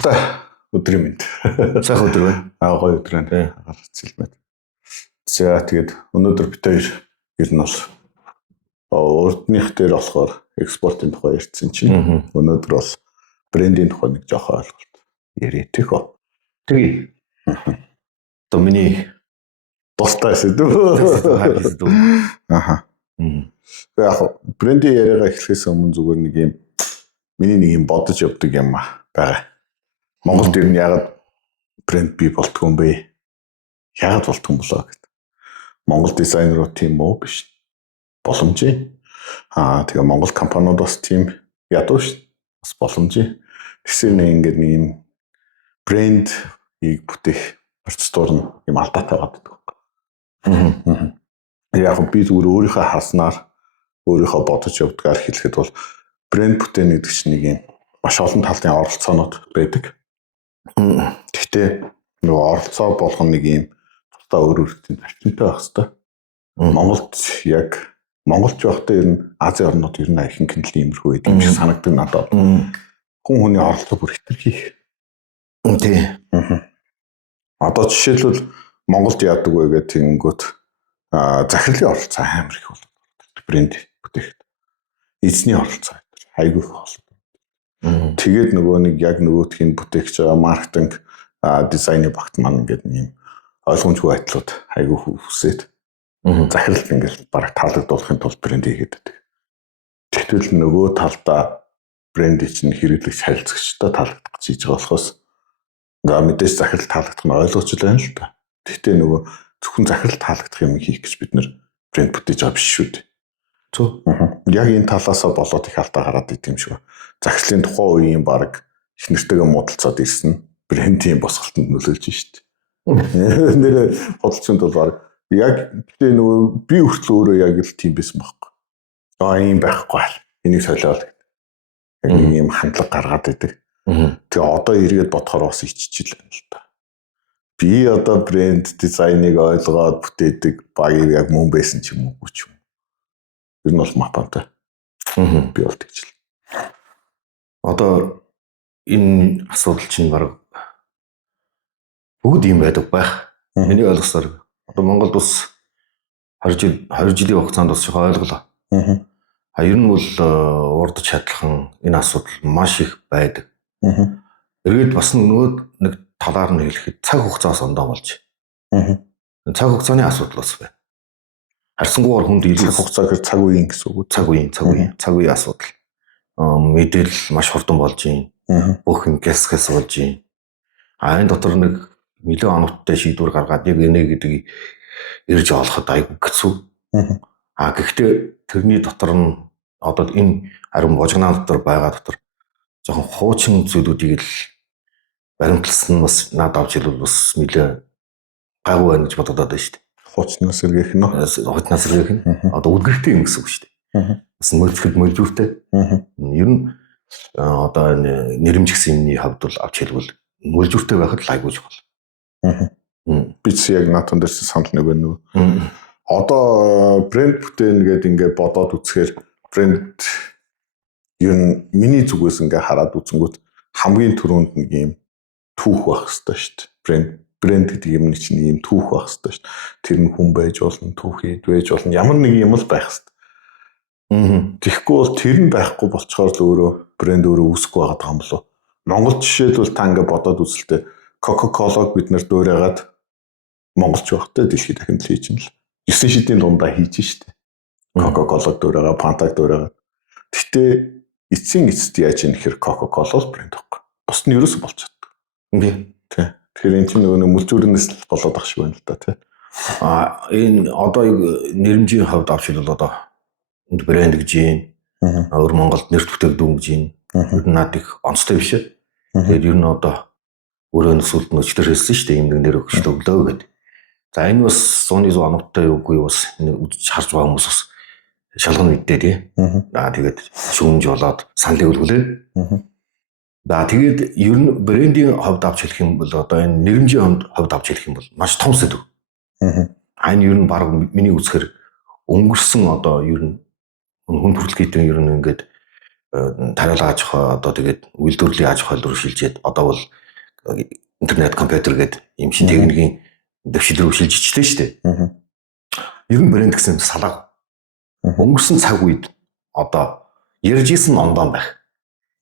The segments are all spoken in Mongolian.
Баярлалаа. Өдрийн мэнд. Сайхан өдөр байна. Гоё өдөр байна. Гарцэлмэд. За тэгээд өнөөдөр бид хоёр ер нь бол урдных дээр болохоор экспортын тухай ярьсан чинь өнөөдөр бол брендийн тухай нэг жоохон ойлголт яриа тэхөө. Тэгээ. Одоо миний дуртай сэдв. Аха. Яг брендийн яриагаа эхлэхээс өмнө зүгээр нэг юм миний нэг юм бодож явдаг юм байгаа. Монголд ер нь ягаад брэнд бий болтгоо юм бэ? Ягаад болтгоо юм болоо гэдэг. Монгол дизайнерууд тийм үү биш. Боломжтой. Тэгээ Монгол компаниуд бас тийм ядуу ш. Бас боломжтой. Тэсээ нэг юм брендийг бүтээх процедур нь юм алдаатай байдаг. Яг би зүгээр өөрийнхөө хаснаар өөрийнхөө бодож явдгаар хэлэхэд бол брэнд бүтээн гэдэг чинь нэг юм маш олон талын оролцоонууд байдаг. Гэхдээ нөгөө оролцоо болгоно нэг юм тусдаа өөр өөртөө зарчимтай байх хэвээр. Монголд яг монголч байхдаа ер нь Азийн орнууд ер нь ихэнх нь л иймэрхүү байдаг юм шиг санагддаг надад. Хүн хүний оролцоо бүр хэтэрхий. Тий. Одоо жишээлбэл Монголд яадаг вэ гэдэг тэгэнгүүт захирлын оролцоо амар их болдог. Брэнд бүтээхэд. Эзний оролцоо айгүй их болдог. Тэгээд нөгөө нэг яг нөгөөтхийн бүтээгч маркетинг дизайны багт маань ингээд нэг юм ойлгомжгүй байдлууд айгүй хүсээд захиралд ингээд бараг таалагдуулахын тулд брэнд хийгээд байдаг. Тэгтэл нөгөө талдаа брендийг чинь хэрэглэгч харилцагчтай таалагдах гэж хийж байгаа болохоос за мэдээж захирал таалагдах нь ойлгож байна л да. Гэхдээ нөгөө зөвхөн захирал таалагдах юм хийх гэж бид нэр брэнд бүтээж байгаа биш шүү дээ. Яг энэ талаасаа болоод их алдаа гараад идэв юм шиг. Захирлын тухайн үеийн баг их нэртэйгээ муудалцаад ирсэн брендийн босголтод нөлөөлж шít. Нэр бодлцонд бол баг яг тэгээ нөгөө би хүртэл өөрөө яг л тийм байсан байхгүй. Ийм байхгүй. Энийг солиод гэдэг. Яг ийм хандлага гаргаад идэг. Тэгээ одоо эргээд бодохоор бас иччихэл байна л да. Би одоо брэнд дизайныг ойлгоод бүтээдэг багийг яг мөн байсан ч юм уу ч юм. Ер нь бол мапантай. Би бол тэгжил. Одоо энэ асуудал чинь баг бүгд юм байдаг байх. Миний ойлгосоор одоо Монголд бас 20 жилийн хугацаанд бас их ойлголоо. Ер нь бол урдч чадлахын энэ асуудал маш их байдаг. Эргээд бас нөгөө нэг талаар нь хэлэхэд цаг хугацаас ондоо болж. Цаг хугацааны асуудал бас байна. Харсангуйгаар хүнд цаг хугацаа гэж цаг үеийн гэсэн үг. Цаг үеийн асуудал. Мэдээлэл маш хурдан болж юм. Бүх юм гэс болж юм. Энэ дотор нэг нэлээд оногттой шийдвэр гаргаад яг энэ гэдгийг ирж олоход айгүй хэцүү. Гэхдээ тэрний дотор нь одоо энэ ариун божигнаа дотор байгаа дотор жоохон хуучин зүйлүүдийг л баримтлсан нь бас надад авч хэлбэл бас нэлээд гайгүй байна гэж бодоод байна шүү дээ. Хуучнаас сэргээх нь. Хуучнаас сэргээх нь. Одоо үлгэртэй юм гэсэн үг шүү дээ. Бас мөлжүүртэй. Ер нь одоо энэ нэрэмж гэсэн юмний хувьд бол авч хэлбэл мөлжүүртэй байхад л айгууж байна. Би ч яг наатан дээр санал нэг байна нөгөө. Одоо брэнд бүтээн гэдэг ингээд бодоод үзэхээр брэнд ер нь миний зүгээс ингээд хараад үзэнгүүт хамгийн түрүүнд нэг юм түүх байх хэрэгтэй шүү дээ. Брэнд гэдэг юм чинь ийм түүх байх хэрэгтэй шүү дээ. Тэр нь хүн байж болно, түүхэд байж болно. Ямар нэг юм л байх хэрэгтэй. Тэгэхгүй бол тэр нь байхгүй болчоор л өөрөө брэнд өөрөө үүсэхгүй байгаа юм болов. Монгол жишээлбэл та ингээд бодоод үзэлтэй Coca-Cola-г бид нэр дуурайгаад монголч байхтай дэлхийд дахин л хийж юм л. 9 шидийн дундаа хийж штэ. Coca-Cola-г дуурайгаа, Fanta-г дуурайгаа. Гэтэ эцсийн эцэст яаж юм хэр Coca-Cola брэнд байхгүй. Бус нь ерөөсө болж чаддаг. Тий. Тэгэхээр энэ чинь нөгөө мөлжүүрнээс л болоод ах шиг байна л да тий. Энэ одоо нэрмжийн хувьд авч хэлбэл одоо брэнд гэж юм. Өөр Монголд нэрт бүтээгдэхүүн гэж юм. Ер нь над их онцтой биш. Тэгээд ер нь одоо өөрөө нөсөлд нөчтөр хэлсэн шүү дээ. Ийм нэг нэр өгч өглөө гэдэг. За энэ бас 100-100 оногтой үгүй бас үзэж харж байгаа хүмүүс бас шалган мэддээ тий. Тэгээд шүүмж болоод саналыг үлгүүлээ. Тэгээд ер нь брендийн хувьд авч хэлэх юм бол одоо энэ нэрмжийн хувьд авч хэлэх юм бол маш том сэдв. Энэ ер нь баг миний үзэхээр өнгөрсөн одоо ер нь хүн төрөлхтөн ер нь ингээд тариалан аж ахуй одоо тэгээд үйлдвэрлэлийн аж ахуй руу шилжээд одоо бол интернет компьютер гэдэг юм шиг техникийн дэвшил рүү шилжчихлээ шүү дээ. Ер нь брэнд гэсэн салаа. Өнгөрсөн цаг үед одоо ярьж исэн ондоон байх.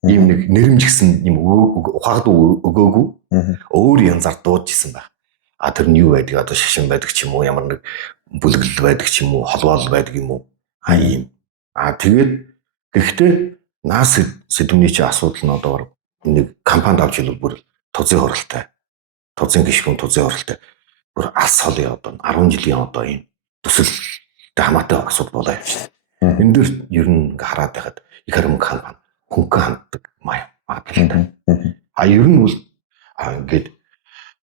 Ийм нэг нэрмж гэсэн юм ухаад өгөөгүй өөр янзаар дуудаж исэн байх. Тэр нь юу байдаг? Одоо шашин байдаг ч юм уу, ямар нэг бүлэглэл байдаг ч юм уу, холбоол байдаг юм уу? Ийм. Тэгээд гэхдээ наас сэдвний чи асуудал нь одоо нэг компанид авч ивэл бүр тузын хоролтой. Тузын гишгүүн тузын хоролтой. Бүр алс холын одоо 10 жилийн одоо ийм төсөлтэй хамаатай асуудал болоо явж байна. Энэ дөр ер нь ингээ хараад байхад их харин компани хөнгөн ханддаг магадлалтай. Ер нь бол ингээд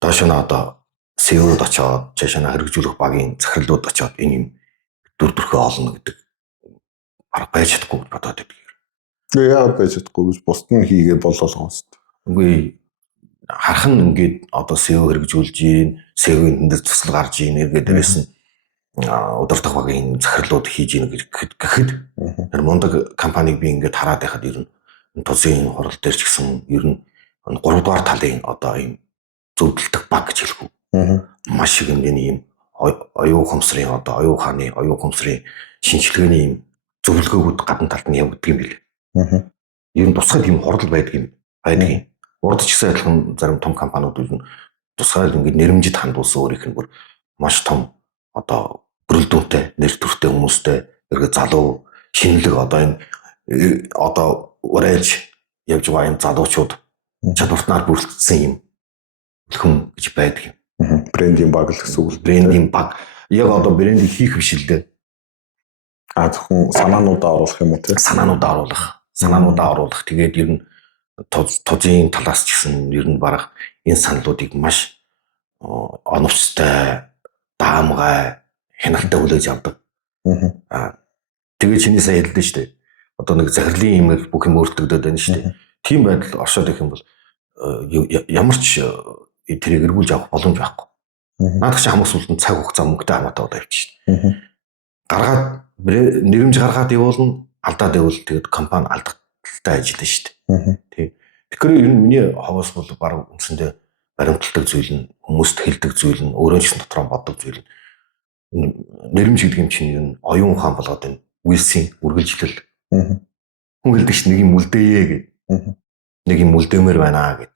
доошоо одоо SEO-д очоод цаашаа хэрэгжүүлэх багийн захирлууд очоод энэ юм дүр төрхөө олно гэдэг арга байж чадахгүй бодоод байдаг. Яагаад байж чадахгүй гэж бусд нь хийгээ болоолгоо хэвчээ. Үгүй харах нь ингээд одоо SEO хэрэгжүүлж ийн, SEO-ийн дэнд тусал гарч ийн эргээд дээрээс нь удирдах багийн захирлууд хийж ийн гэхэд тэр мундаг компаниг би ингээд хараад байхад ер нь тузын хурал дээр ч гэсэн ер нь 3 дугаар талын одоо ийм зөвдөлдөх баг гэж хэлэх үү. Маш их хэмжээний ийм оюун ухамсарын одоо оюун ухааны оюун ухамсарын шинжилгээний ийм зөвлөгөөгүүд гадна талд нь явагддаг юм билээ. Ер нь тусгай тийм хурал байдаг. Урд ч гэсэн адилхан зарим том компаниуд ер нь тусгай ингээд нэрмжид хандуулсан өөрийнх нь бүр маш том одоо бүрэлдэхүүнтэй нэр төртэй хүмүүстэй эргээ залуу шинэлэг одоо энэ одоо урайлж явж байгаа юм залуучууд чадвартнаар бүрэлдэсэн юм хүн гэж байдаг юм. Брендинг баг л гэсэн үг. Брендинг баг. Яг одоо брендинг хийх биш л дээ. Зөвхөн санаануудаа оруулах юм уу те? Санаануудаа оруулах. Тэгээд ер нь тузын талаас ч гэсэн ер нь барах энэ саналуудыг маш оновчтой, даамгай, хяналттай хүлээж авдаг. Тэгээд чиний сая хэлдэж штэ. Одоо нэг захирлын имээр бүх юм өөртөгдөд байна штэ. Тийм байдал оршоод ирэх юм бол ямар ч тэрийг эргүүлж авах боломж байхгүй. Наадах чи хамаг сүлдэн цаг хугацаа мөнгөтэй хамаатай удаа явчих. Гаргаад нэрмж гаргаад явуулна, алдаад явуул тэгээд компани алдагтай ажиллана шүү дээ. Тэгэхээр ер нь миний хаваас бол баг үндсэндээ баримталдаг зүйл нь, хүмүүст хэлдэг зүйл нь, өөрөө ч дотроо боддог зүйл нь. Нэрмж гэдэг юм чинь ер нь оюун ухаан болоод байна. Үйлсийн үргэлжлэл. Хүн хэлдэг чинь нэг юм үлдээе гэдэг. Нэг юм үлдээмээр байна гэдэг.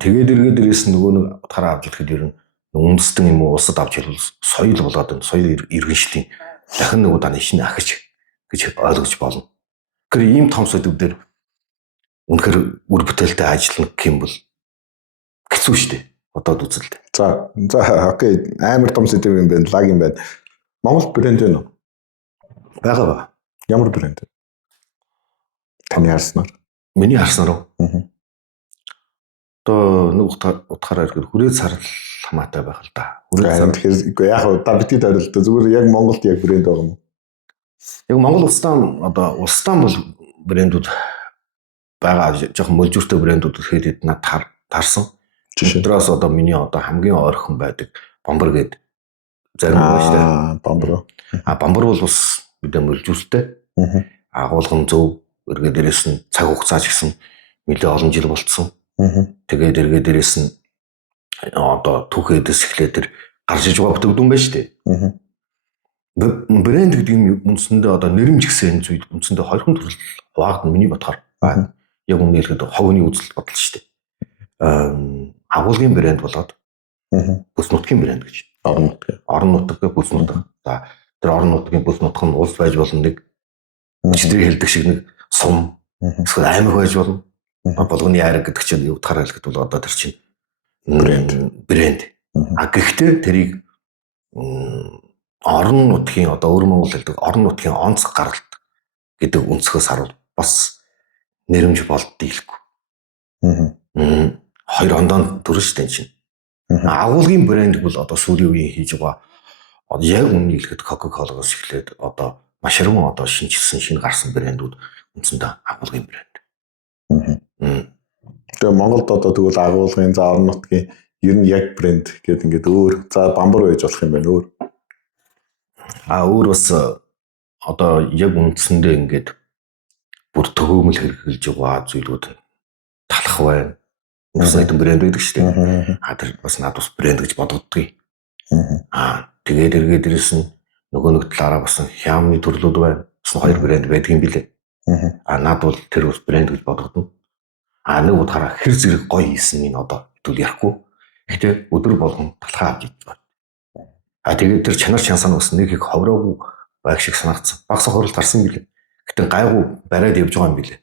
Тэгээд эргээд дээрээс нөгөө нэг утгаараа авч ирэхэд ер нь үндэстэн юм уу улсад авч ирвэл соёл болоод байна. Соёл иргэншлийн дахин нэг удаа шинэ ахиж гэж ойлгож болно. Тэгэхээр ийм том сэдвүүдээр үнэхээр үр бүтээлтэй ажиллах юм бол хэцүү шүү дээ. Одоод үзэлд. За окей, амар том сэдв юм байна, лаг юм байна. Монгол брэнд вэ? Байгаа. Ямар брэнд? Таны харснаар. Миний харснаар. Одоо нэг утгаараа ирэхээр хүрээ сарл хамаатай байх л да. Тэгэхээр яг та битгий тайлбарлаа. Зүгээр яг Монголд яг брэнд байгаа юм уу? Яг Монгол улстай бол брэндүүд байгаа. Жохон мөлжүүртэй брэндүүд ихэд над таарсан. Өнөөдрөөс одоо миний одоо хамгийн ойрхон байдаг Бомбар гэдэг зарим байна шүү дээ. Бомбар. Бомбар бол бас мэдээ мөлжүүртэй. Агуулгын зөв эргээ дээрээс нь цаг хугацаа ч гэсэн нэлээд олон жил болцсон. Тэгээд эргээ дээрээс нь одоо түүхээдээс эхлээд тэр гарч иж байгаа бүтээгдэхүүн байна шүү дээ. Брэнд гэдэг юм үндсэндээ одоо нэрмж гэсэн зүйл үндсэндээ хоёрхан төрөл хуваагдана миний бодохоор. Яг үнэ хэлэхэд ховны үзэл бодол шүү дээ. Агуулгын брэнд болоод бүс нутгийн брэнд гэж. Орон нутгийн бүс нутаг. За тэр орон нутгийн бүс нутаг нь улс байж болно нэг чидрийг хэлдэг шиг нэг сум эсвэл аймаг байж болно. Болгоны айраг гэдэг чинь юу утгаараа хэлэхэд бол одоо тэр чинь брэнд. Гэхдээ тэрийг орон нутгийн одоо өвөр Монгол хэлдэг орон нутгийн онцгой гаралт гэдэг өнцгөөс харуул бас нэрмж болд дийлэхгүй. Хоёр ондоон төрөл шүү дээ чинь. Агуулгын брэнд бол одоо сүүлийн үеийн хийж байгаа яг үнэ хэлэхэд Coca-Cola-гоос эхлээд одоо маш өргөн одоо шинэ гарсан брэндүүд үндсэндээ агуулгын брэнд. Тэгээ Монголд одоо тэгвэл агуулгын за орон нутгийн ер нь яг брэнд гэдэг ингээд өөр за Бамбар байж болох юм байна өөр. Өөр бас одоо яг үндсэндээ ингээд бүр төгөөмөл хэрэгжилж байгаа зүйлүүд нь талах байна. Бас нэгэн брэнд байдаг шүү дээ. Тэр бас надад бас брэнд гэж бодогддгийг. Тэгээд эргээд дээрээс нь нөгөө нэг талаараа бас хямны төрлүүд байна. Бас 2 брэнд байдаг юм билээ. Надад бол тэр бас брэнд гэж бодогдно. Нэг удаараа хэр зэрэг гоё хийсэн минь одоо хэвэл ярихгүй. Гэхдээ өдөр болгон талхаа авч идэж байна. Тэгээд тэр чанар чансаа бас нэг их ховроогүй байх шиг санагдсан. Багсаа хорол тарсан билээ. Гэтэ гайгүй бариад явж байгаа юм билээ.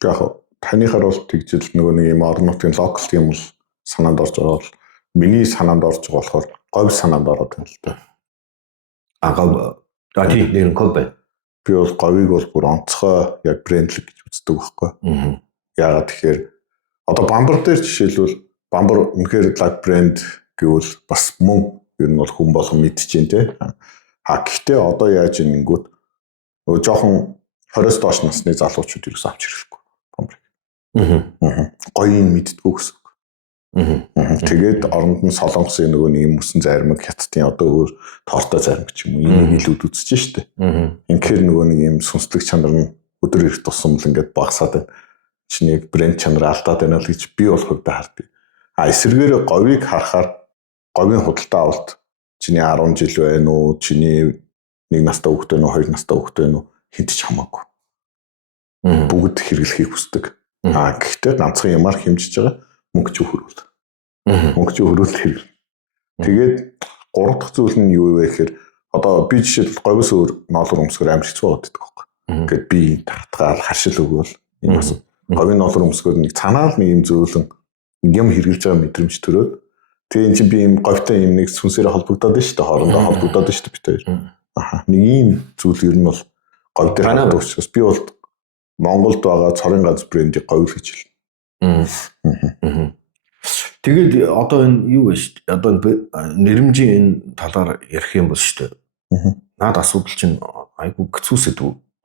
Яг таныхаар бол тэгжил нөгөө нэг юм орон нутгийн локал юм бол санаанд орж байгаа бол миний санаанд орж байгаа болохоор говь санаанд ороод байна л да. Тийм нэр нь говь байна. Би бол говийг бол бүр онцгой яг брендлэг гэж үздэг байхгүй. Яагаад тэгэхээр одоо бамбар дээр жишээлбэл бамбар үнэхээр лаг брэнд гэвэл бас мөн ер нь бол хүн болгон мэдчихээн те. Гэхдээ одоо яаж ингэнгүүт нөгөө жоохон 20-с доош насны залуучууд ерөөс авч ирэхгүй бамбарыг. Гоёыг мэддэггүй гэсэн үг. Тэгээд оронд нь солонгосын нөгөө нэг юм өсөн зармаг хятадын одоо өөр тортой зармаг ч юм уу энийг илүүд үзэж штэ. Инхээр нөгөө нэг юм сүнслэг чанар нь өдөр ирэх тусам л ингээд багасаад байна. Чиний брэнд чанар алдаад байна л гэж би бол хувьдаа харддаг. Эсвэргээр говийг харахаар говийн худалдаа авалт чиний 10 жил байна уу, чиний 1 настай хүүхэд байна уу, 2 настай хүүхэд байна уу хэд ч хамаагүй. Бүгд хэрэглэхийг хүсдэг. Гэхдээ ганцхан юмар хэмжиж байгаа мөнгө хөрвөл. Мөнгө хөрвөл хэрэг. Тэгээд 3 дахь зүйл нь юу вэ гэхээр одоо би жишээлбэл говьс өөр ноолор өмсгөр амар хэцүү болоод байдаг байхгүй. Ингээд би татгаал харшил өгөөл энэ бас говийн ноолор өмсгөр нэг цанаал нэг юм зөөлөн юм хэрэгжилж байгаа мэдрэмж төрөөд тэгээ эн чинь би юм говьтой юм нэг сүнсээр холбогдоод байна шүү дээ, хоорондоо холбогдоод байна шүү дээ бид хоёр. Нэг ийм зүйл ер нь бол говь дээр хараад учраас би бол Монголд байгаа цорын ганц брендийг говь гэж хэлнэ. Тэгээд одоо энэ юу вэ шүү дээ? Одоо нэрмжийн энэ талаар ярих юм бол шүү дээ. Наад асуудал чинь айгүй хэцүүсэд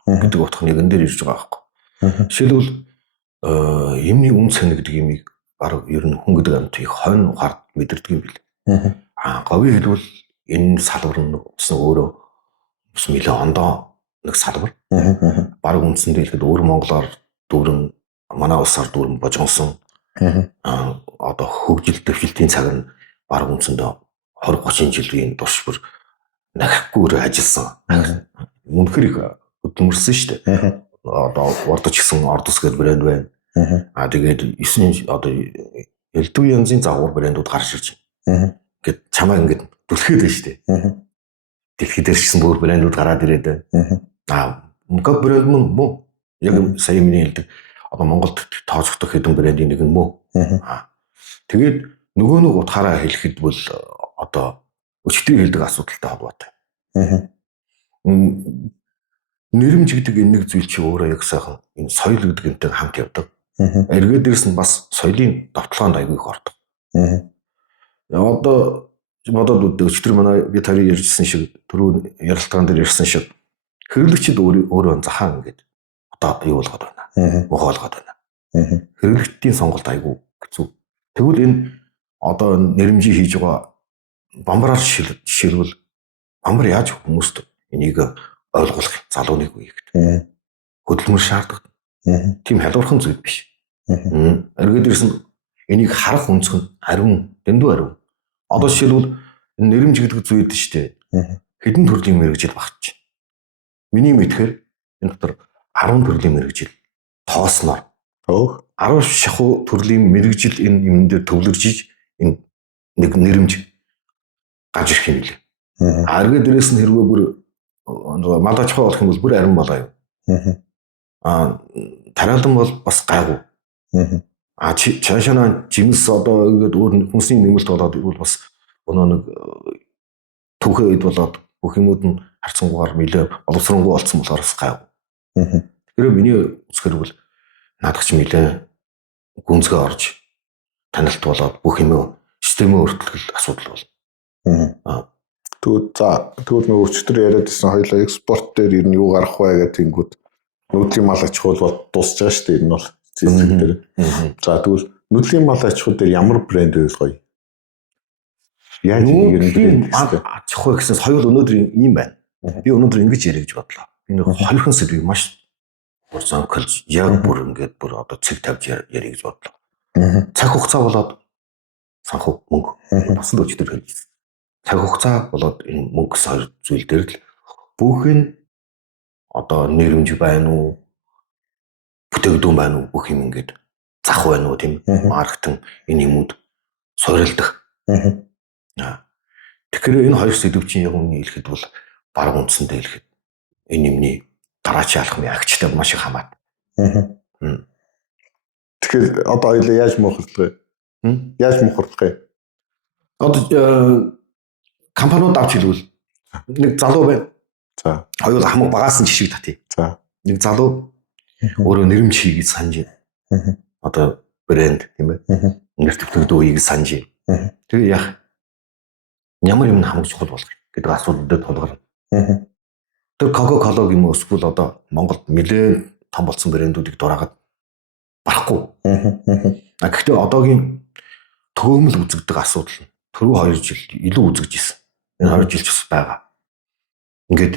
гэдэг утга нэгэн дээр ирж байгаа байхгүй. Жишээлбэл юмны үн цэн гэдэг юмыг баг ер нь хүн гэдэг амт их хонь хард мэдэрдэг юм бил. Говийн хэлбэл энэ салбар нь бас өөрөө бас нэлээд ондоо нэг салбар. Баг үндсэндээ хэлэхэд өөр монголоор дүүрэн манай улсаар дүүрэн божгонсон. Одоо хөгжил дэвшилтийн цаг нь баг үндсэндээ 20-30 жилийн турш бүр нахихгүйгээр ажилласан. Үнэхээр их хөдөлмөрсөн шүү дээ. Одоо урдч гэсэн ордос гэдэг брэнд байна. Тэгээд 9 одоо элдв янзын загвар брэндүүд гарч ирж байна. Ингээд чамаа ингээд түлхээд байна шүү дээ. Дэлхийд ирсэн бүр брэндүүд гараад ирээд байна. Мөнгө брэнд мөн яг сая миний хэлдэг одоо Монголд тооцогдох хэдэн брэндийн нэг нь мөн. Тэгээд нөгөө нэг утгаараа хэлэхэд бол одоо өчтөр хэлдэг асуудалтай холбоотой. Нэрмж гэдэг энэ нэг зүйл чи өөрөө яг сайхан энэ соёл гэдэг юмтай хамт явдаг. Эргээд дээрс нь бас соёлын давталгаанд аягүй их ордог. Одоо бодоод үдээ өчтөр манай би тарийн ярьжсэн шиг түрүү ярилцлаган дээр ярьсан шиг хэрэглэгчид өөрөө захаан ингээд одоо юу болгоод байна. Мохоо болгоод байна. Хэрэглэгчдийн сонголт аягүй хэцүү. Тэгвэл энэ одоо нэрмжийг хийж байгаа бамбараар жишээлбэл бамбар яаж хүмүүст энийг ойлгуулах залууныг үе гэдэг. Хөдөлмөр шаарддаг. Тийм халуурхан зүйл биш. Эргээд ирсэн энийг харах өнцг нь ариун, дэндүү ариун. Одоо жишээлбэл нэрмж гэдэг зүйл дээ шүү дээ. Хэдэн төрлийн мэргэжил багтж байна. Миний мэдхээр энэ дотор 10 төрлийн мэргэжил тоосноор 10 шахуу төрлийн мэргэжил энэ юм дээр төвлөрж энэ нэг нэрмж гарч ирэх юм билээ. Эргээд дээрээс нь хэрвээ бүр малдачхаа болох юм бол бүр арин болоо юу. Тараалан бол бас гайгүй. Чаашаа жимс одоо ингээд өөр хүнсний нэмэлт болоод ивэл бас өнөө нэг төвхөө үед болоод бүх юмуд нь харцангуугаар нэлээ боловсронгуй болсон болохоор бас гайгүй. Тэгэхээр миний үзэхээр бол наадах ч нэлээ гүнзгий орж танилт болоод бүх юм системийн өртгөл асуудал бол. Тэгвэл нөгөө өчтөр яриадсэн хоёлаа экспорт дээр ер нь юу гарах вэ гэдэг тэнгууд нүүдлийн мал аж ахуй бол дуусж байгаа шүү дээ. Энэ бол зэвсэг дээр. За тэгвэл нүүдлийн мал аж ахуй дээр ямар брэнд байвал гоё? Яаж нүүдлийн мал аж ахуй гэсэн соёл өнөөдөр ийм байна. Би өнөөдөр ингэж яриа гэж бодлоо. Би нэг холихон сэдвийг маш бүр зонхолж яг бүр ингээд бүр одоо цэг тавьж ярих гэж бодлоо. Цаг хугацаа болоод санхүү мөнгө басан өчтөр хэлсэн. Цаг хугацаа болоод энэ мөнгө хоёр зүйл дээр л бүх нь одоо нэрмж байна уу, бүтээгдэхүүн байна уу, бүх юм ингээд зах байна уу тийм маркетинг энэ юмуд суурилдах. Тэгэхээр энэ хоёр сэдв чинь яг үнийг хэлэхэд бол бараг үндсэндээ хэлэхэд энэ юмний дараачийн алхмын агчтай маш их хамаатай. Тэгэхээр одоо ойлоо яаж мохордлоо? Яаж мохордлох юм? Одоо компаниуд авч хэлвэл нэг залуу байна. За. Хоёул хамаг багаас нь жишг татъя. За. Нэг залуу өөрөө нэрмж хийгээд санаж байна. Одоо брэнд тийм ээ. Нэр төвлөгдөө үеийг санаж байна. Тэгээ яах? Ямар юм хамаг чухал болох гэдэг асуудалд тулгарна. Тэр Coca-Cola юм уу эсвэл одоо Монголд нэлээд том болсон брэндүүдийг дураагаад барахгүй. Гэхдээ одоогийн төөмөл үзэгдэг асуудал нь түрүү 2 жил илүү үзэгж ирсэн. Энэ 2 жил ч бас байгаа. Ингээд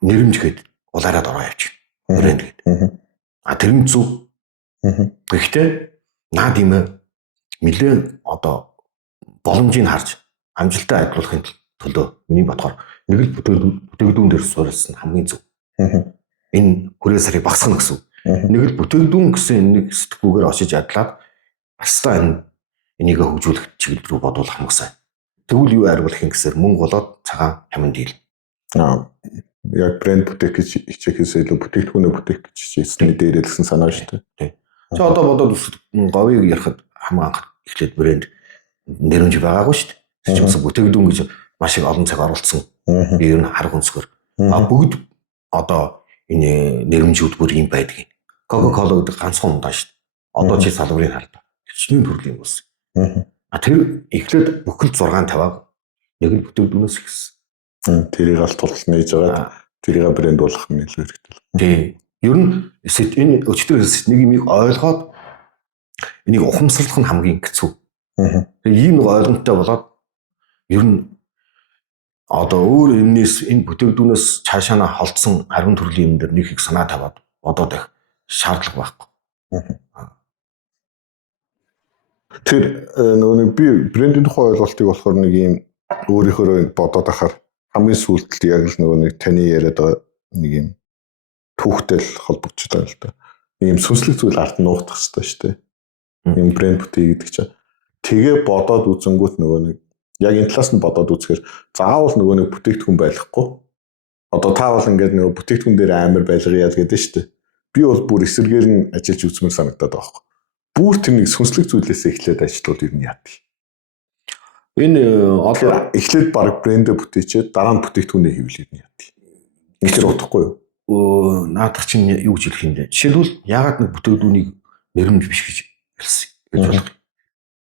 нэрмж гээд улаараад ороо явчих. Брэнд гээд. Тэр нь зөв. Гэхдээ наад юм нэлээд одоо боломжийг харж амжилтаа адилуулахын төлөө миний бодохоор нэг л бүтээгдэхүүн дээр суурилсан хамгийн зөв. Энэ хүрээ сарыг багасгах гэсэн. Нэг л бүтээгдэхүүн гэсэн нэг сэтгүүгээр очиж адлаад бастаа энийг хөгжүүлэх чиглэл рүү бодвол хамгийн сайн. Тэгвэл юу аргуулах юм гэсээр мөнгө болоод цагаан хямд дийл. Яг брэнд бүтээх гэж хичээхээс илүү бүтээгдэхүүнээ бүтээх гэж хичээсний дээрэлсэн санаа шүү дээ. За одоо бодоод говийг ярихад хамгийн анх эхлээд брэнд нэрмж байгаагүй шүү дээ. Ч бас бүтээгдэхүүн гэж маш их олон цаг оруулсан. Би ер нь харах өнцгөр. Бүгд одоо энэ нэрмжүүд бүр юм байдаг. Coca-Cola гэдэг ганцхан ундаа шүү дээ. Одоо чи салбарыг хардаа. Хичнээн төрлийн юм болсон. Тэр эхлээд бүхэл 650-аг нэг л бүтээгдэхүүнээс ихсэн. Тэрийг аль тулд нээж байгаа. Тэрийг брэнд болгох нь илүү хэрэгтэй. Тий. Ер нь энэ өчтөр хэлсэн нэг юмыг ойлгоод энийг ухамсарлах нь хамгийн хэцүү. Тэгээ ийм нэг ойлгомжтой болоод ер нь одоо өөр юмнээс энэ бүтээгдэхүүнээс цаашаана холдсон 10 төрлийн юм дээр нэг их санаа таваад бодоод байх шаардлага байхгүй. Тэр нөгөө би брендийн тухай ойлголтыг болохоор нэг юм өөрийнхөө бодоод ахаар хамгийн сүүлд яг л нөгөө нэг таны яриад байгаа нэг юм түүхтэй л холбогдож байгаа л да. Ийм сүнслэг зүйл ард нь нуугдах хэрэгтэй шүү дээ. Ийм брэнд бүтээй гэдэг чинь тэгээ бодоод үзэнгүүт нөгөө нэг яг энэ талаас нь бодоод үзэхээр заавал нөгөө нэг бүтээгдэхүүн байхгүй. Одоо та бол ингээд нөгөө бүтээгдэхүүн дээр амар байлгая яа гэдэг шүү дээ. Би бол бүр эсэргээр нь ажиллаж үзмээр санагдаад байгаа байхгүй. Бүр тэр нэг сүнслэг зүйлээс эхлээд ажиллавал ер нь яадаг. Энэ одоо эхлээд баг брэндээ бүтээчээд дараа нь бүтээгдэхүүнээ хэвлээд нь яадаг. Нэг ч утгагүй юу? Наадах чинь юу гэж хэлэх юм бэ? Жишээлбэл яагаад нэг бүтээгдэхүүнийг нэрмж биш гэж хэлсэн гэж болох юм.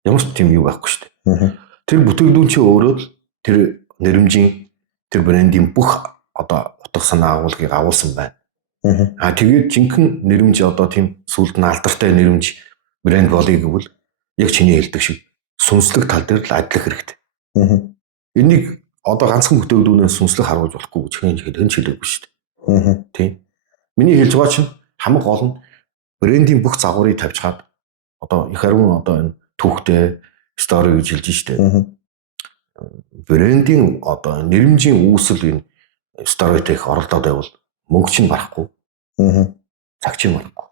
Ямар ч тийм юу байхгүй шүү дээ. Тэр бүтээгдэхүүн чинь өөрөө л тэр нэрмжийн тэр брендийн бүх одоо утга санаа агуулгыг агуулсан байна. Тэгээд жинхэнэ нэрмж одоо тийм сүлд нь алдартай нэрмж брэнд болъё гэвэл яг чиний хэлдэг шиг сүнслэг тал дээр л ажиллах хэрэгтэй. Энийг одоо ганцхан бүтээгдэхүүнээс сүнслэг харуулж болохгүй гэж хэн хэлээгүй шүү дээ. Тийм. Миний хэлж байгаа чинь хамаг гол нь брендийн бүх загварыг тавьж хаад одоо их ариун одоо энэ түүхтэй стори гэж хэлж штэ. Брендийн одоо нэрмжийн үүсэл энэ сторитэй их оролдоод байвал мөнгө чинь барахгүй. Цаг чинь барахгүй.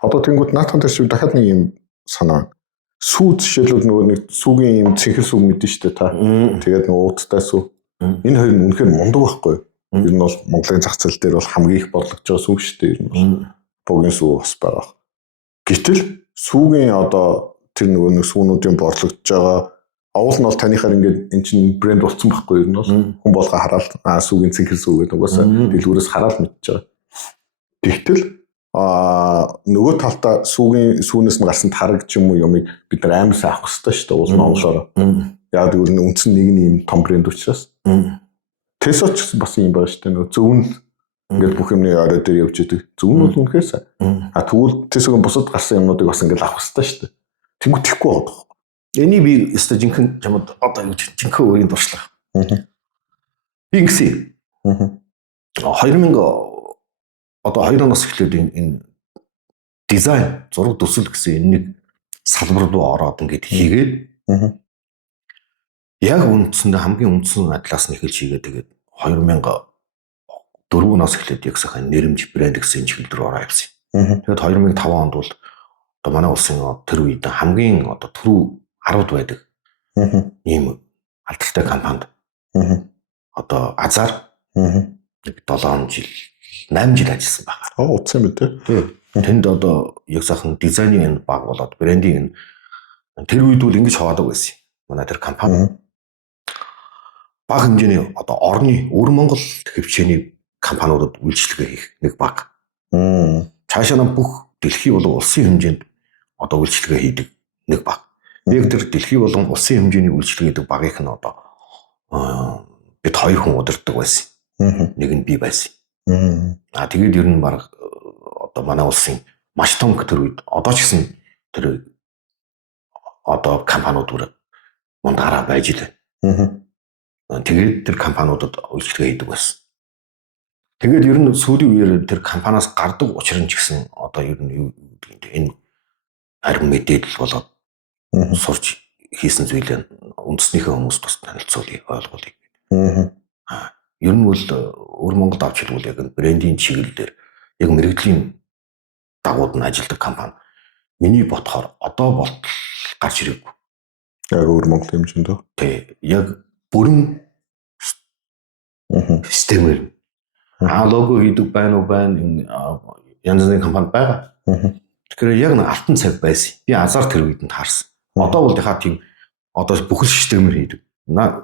Одоо тэнгууд наатхан дээр шиг дахиад нэг юм санаа. Сүү жишээлбэл нөгөө нэг сүүгийн юм цэнхэр сүү мэдэн штэ та. Тэгээд нөгөө уудтай сүү. Энэ хоёр нь үнэхээр мундаг байхгүй. Ер нь бол Монголын зах зээл дээр бол хамгийн их борлогдож байгаа сүү штэ. Ер нь богийн сүү бас байгаа. Гэтэл сүүгийн одоо тэр нөгөө нэг сүүнүүдийн борлогдож байгаа овол нь бол таныхаар ингээд эн чинь брэнд болсон байхгүй юу? Хүн болгоо хараад сүүгийн цэнхэр сүү гэдэг угаасаа дэлгүүрээс хараад мэдчихэж байгаа. Тэгтэл нөгөө талдаа сүүнээс нь гарсан тараг ч юм уу юмыг бид нар амар сайн авах хэрэгтэй шүү дээ уул Монголоор. Яг тэгвэл үндсэн нэг нь юм том брэнд учраас. Tesla ч бас юм байна шүү дээ. Нөгөө зөв нь ингээд бүх юмны орой дээр явж идэг. Зөв нь бол үнэхээр сайн. Тэгвэл Tesla-гийн бусад гарсан юмнуудыг бас ингээд авах хэрэгтэй шүү дээ. Тэнгүү тэхгүй байгаа. Энийг би өстой жинхэнэ чамд одоо юу жинхэнэ өөрийн дуршлага. Би ингэсэн. 2000 одоо 2 оноос эхлээд энэ дизайн зураг төсөл гэсэн энэ нэг салбар руу ороод ингээд хийгээд яг үндсэндээ хамгийн үндсэн атлаас нь эхэлж хийгээд тэгээд 2004 оноос эхлээд яг сайхан нэрмж брэнд гэсэн чиглэл рүү ороо явсан. Тэгээд 2005 онд бол одоо манай улсын тэр үед хамгийн одоо түрүү 10-д байдаг ийм алдартай компанид одоо Азар нэг 7 жил 8 жил ажилласан байна. Утсан мэт те. Тэнд одоо яг сайхан дизайны энэ баг болоод брендинг тэр үед бол ингэж хаваадаг байсан. Манай тэр компани баг хэмжээний одоо орны өвөр Монгол хөвчөөний компаниудад үйлчлэгээ хийх нэг баг. Цаашаа нь бүх дэлхий болон улсын хэмжээнд одоо үйлчлэгээ хийдэг нэг баг. Яг тэр дэлхий болон улсын хэмжээний үйлчлэгээ хийдэг багийнх нь одоо бид 2 хүн удирддаг байсан. Нэг нь би байсан. Тэгээд ер нь баг одоо манай улсын маш том тэр үед одоо ч гэсэн тэр одоо компаниуд бүр мундаараа байж илээ. Тэгээд тэр компаниудад үйлчлэгээ хийдэг байсан. Тэгээд ер нь сүүлийн үеэр тэр компаниас гардаг учир нь ч гэсэн одоо ер нь юу гэдэг энэ харин мэдээлэл болоод сурч хийсэн зүйлээ үндэснийхээ хүмүүс тус танилцуулъя, ойлгуулъя. Ер нь бол өвөр Монголд авч хэлбэл яг брендинг чиглэлээр яг мэрэгжлийн дагууд нь ажилладаг компани. Миний бодохоор одоо болтол гарч ирээгүй. Яг өвөр Монгол хэмжээнд. Тэг. Яг бүрэн системээр лого хийдэг байна уу байна янз бүрийн компани байгаа. Тэгэхээр яг нэг алтан цаг байсан. Би Азар тэр үед нь таарсан. Одоо бол яхаа тийм одоо бүхэл системээр хийдэг.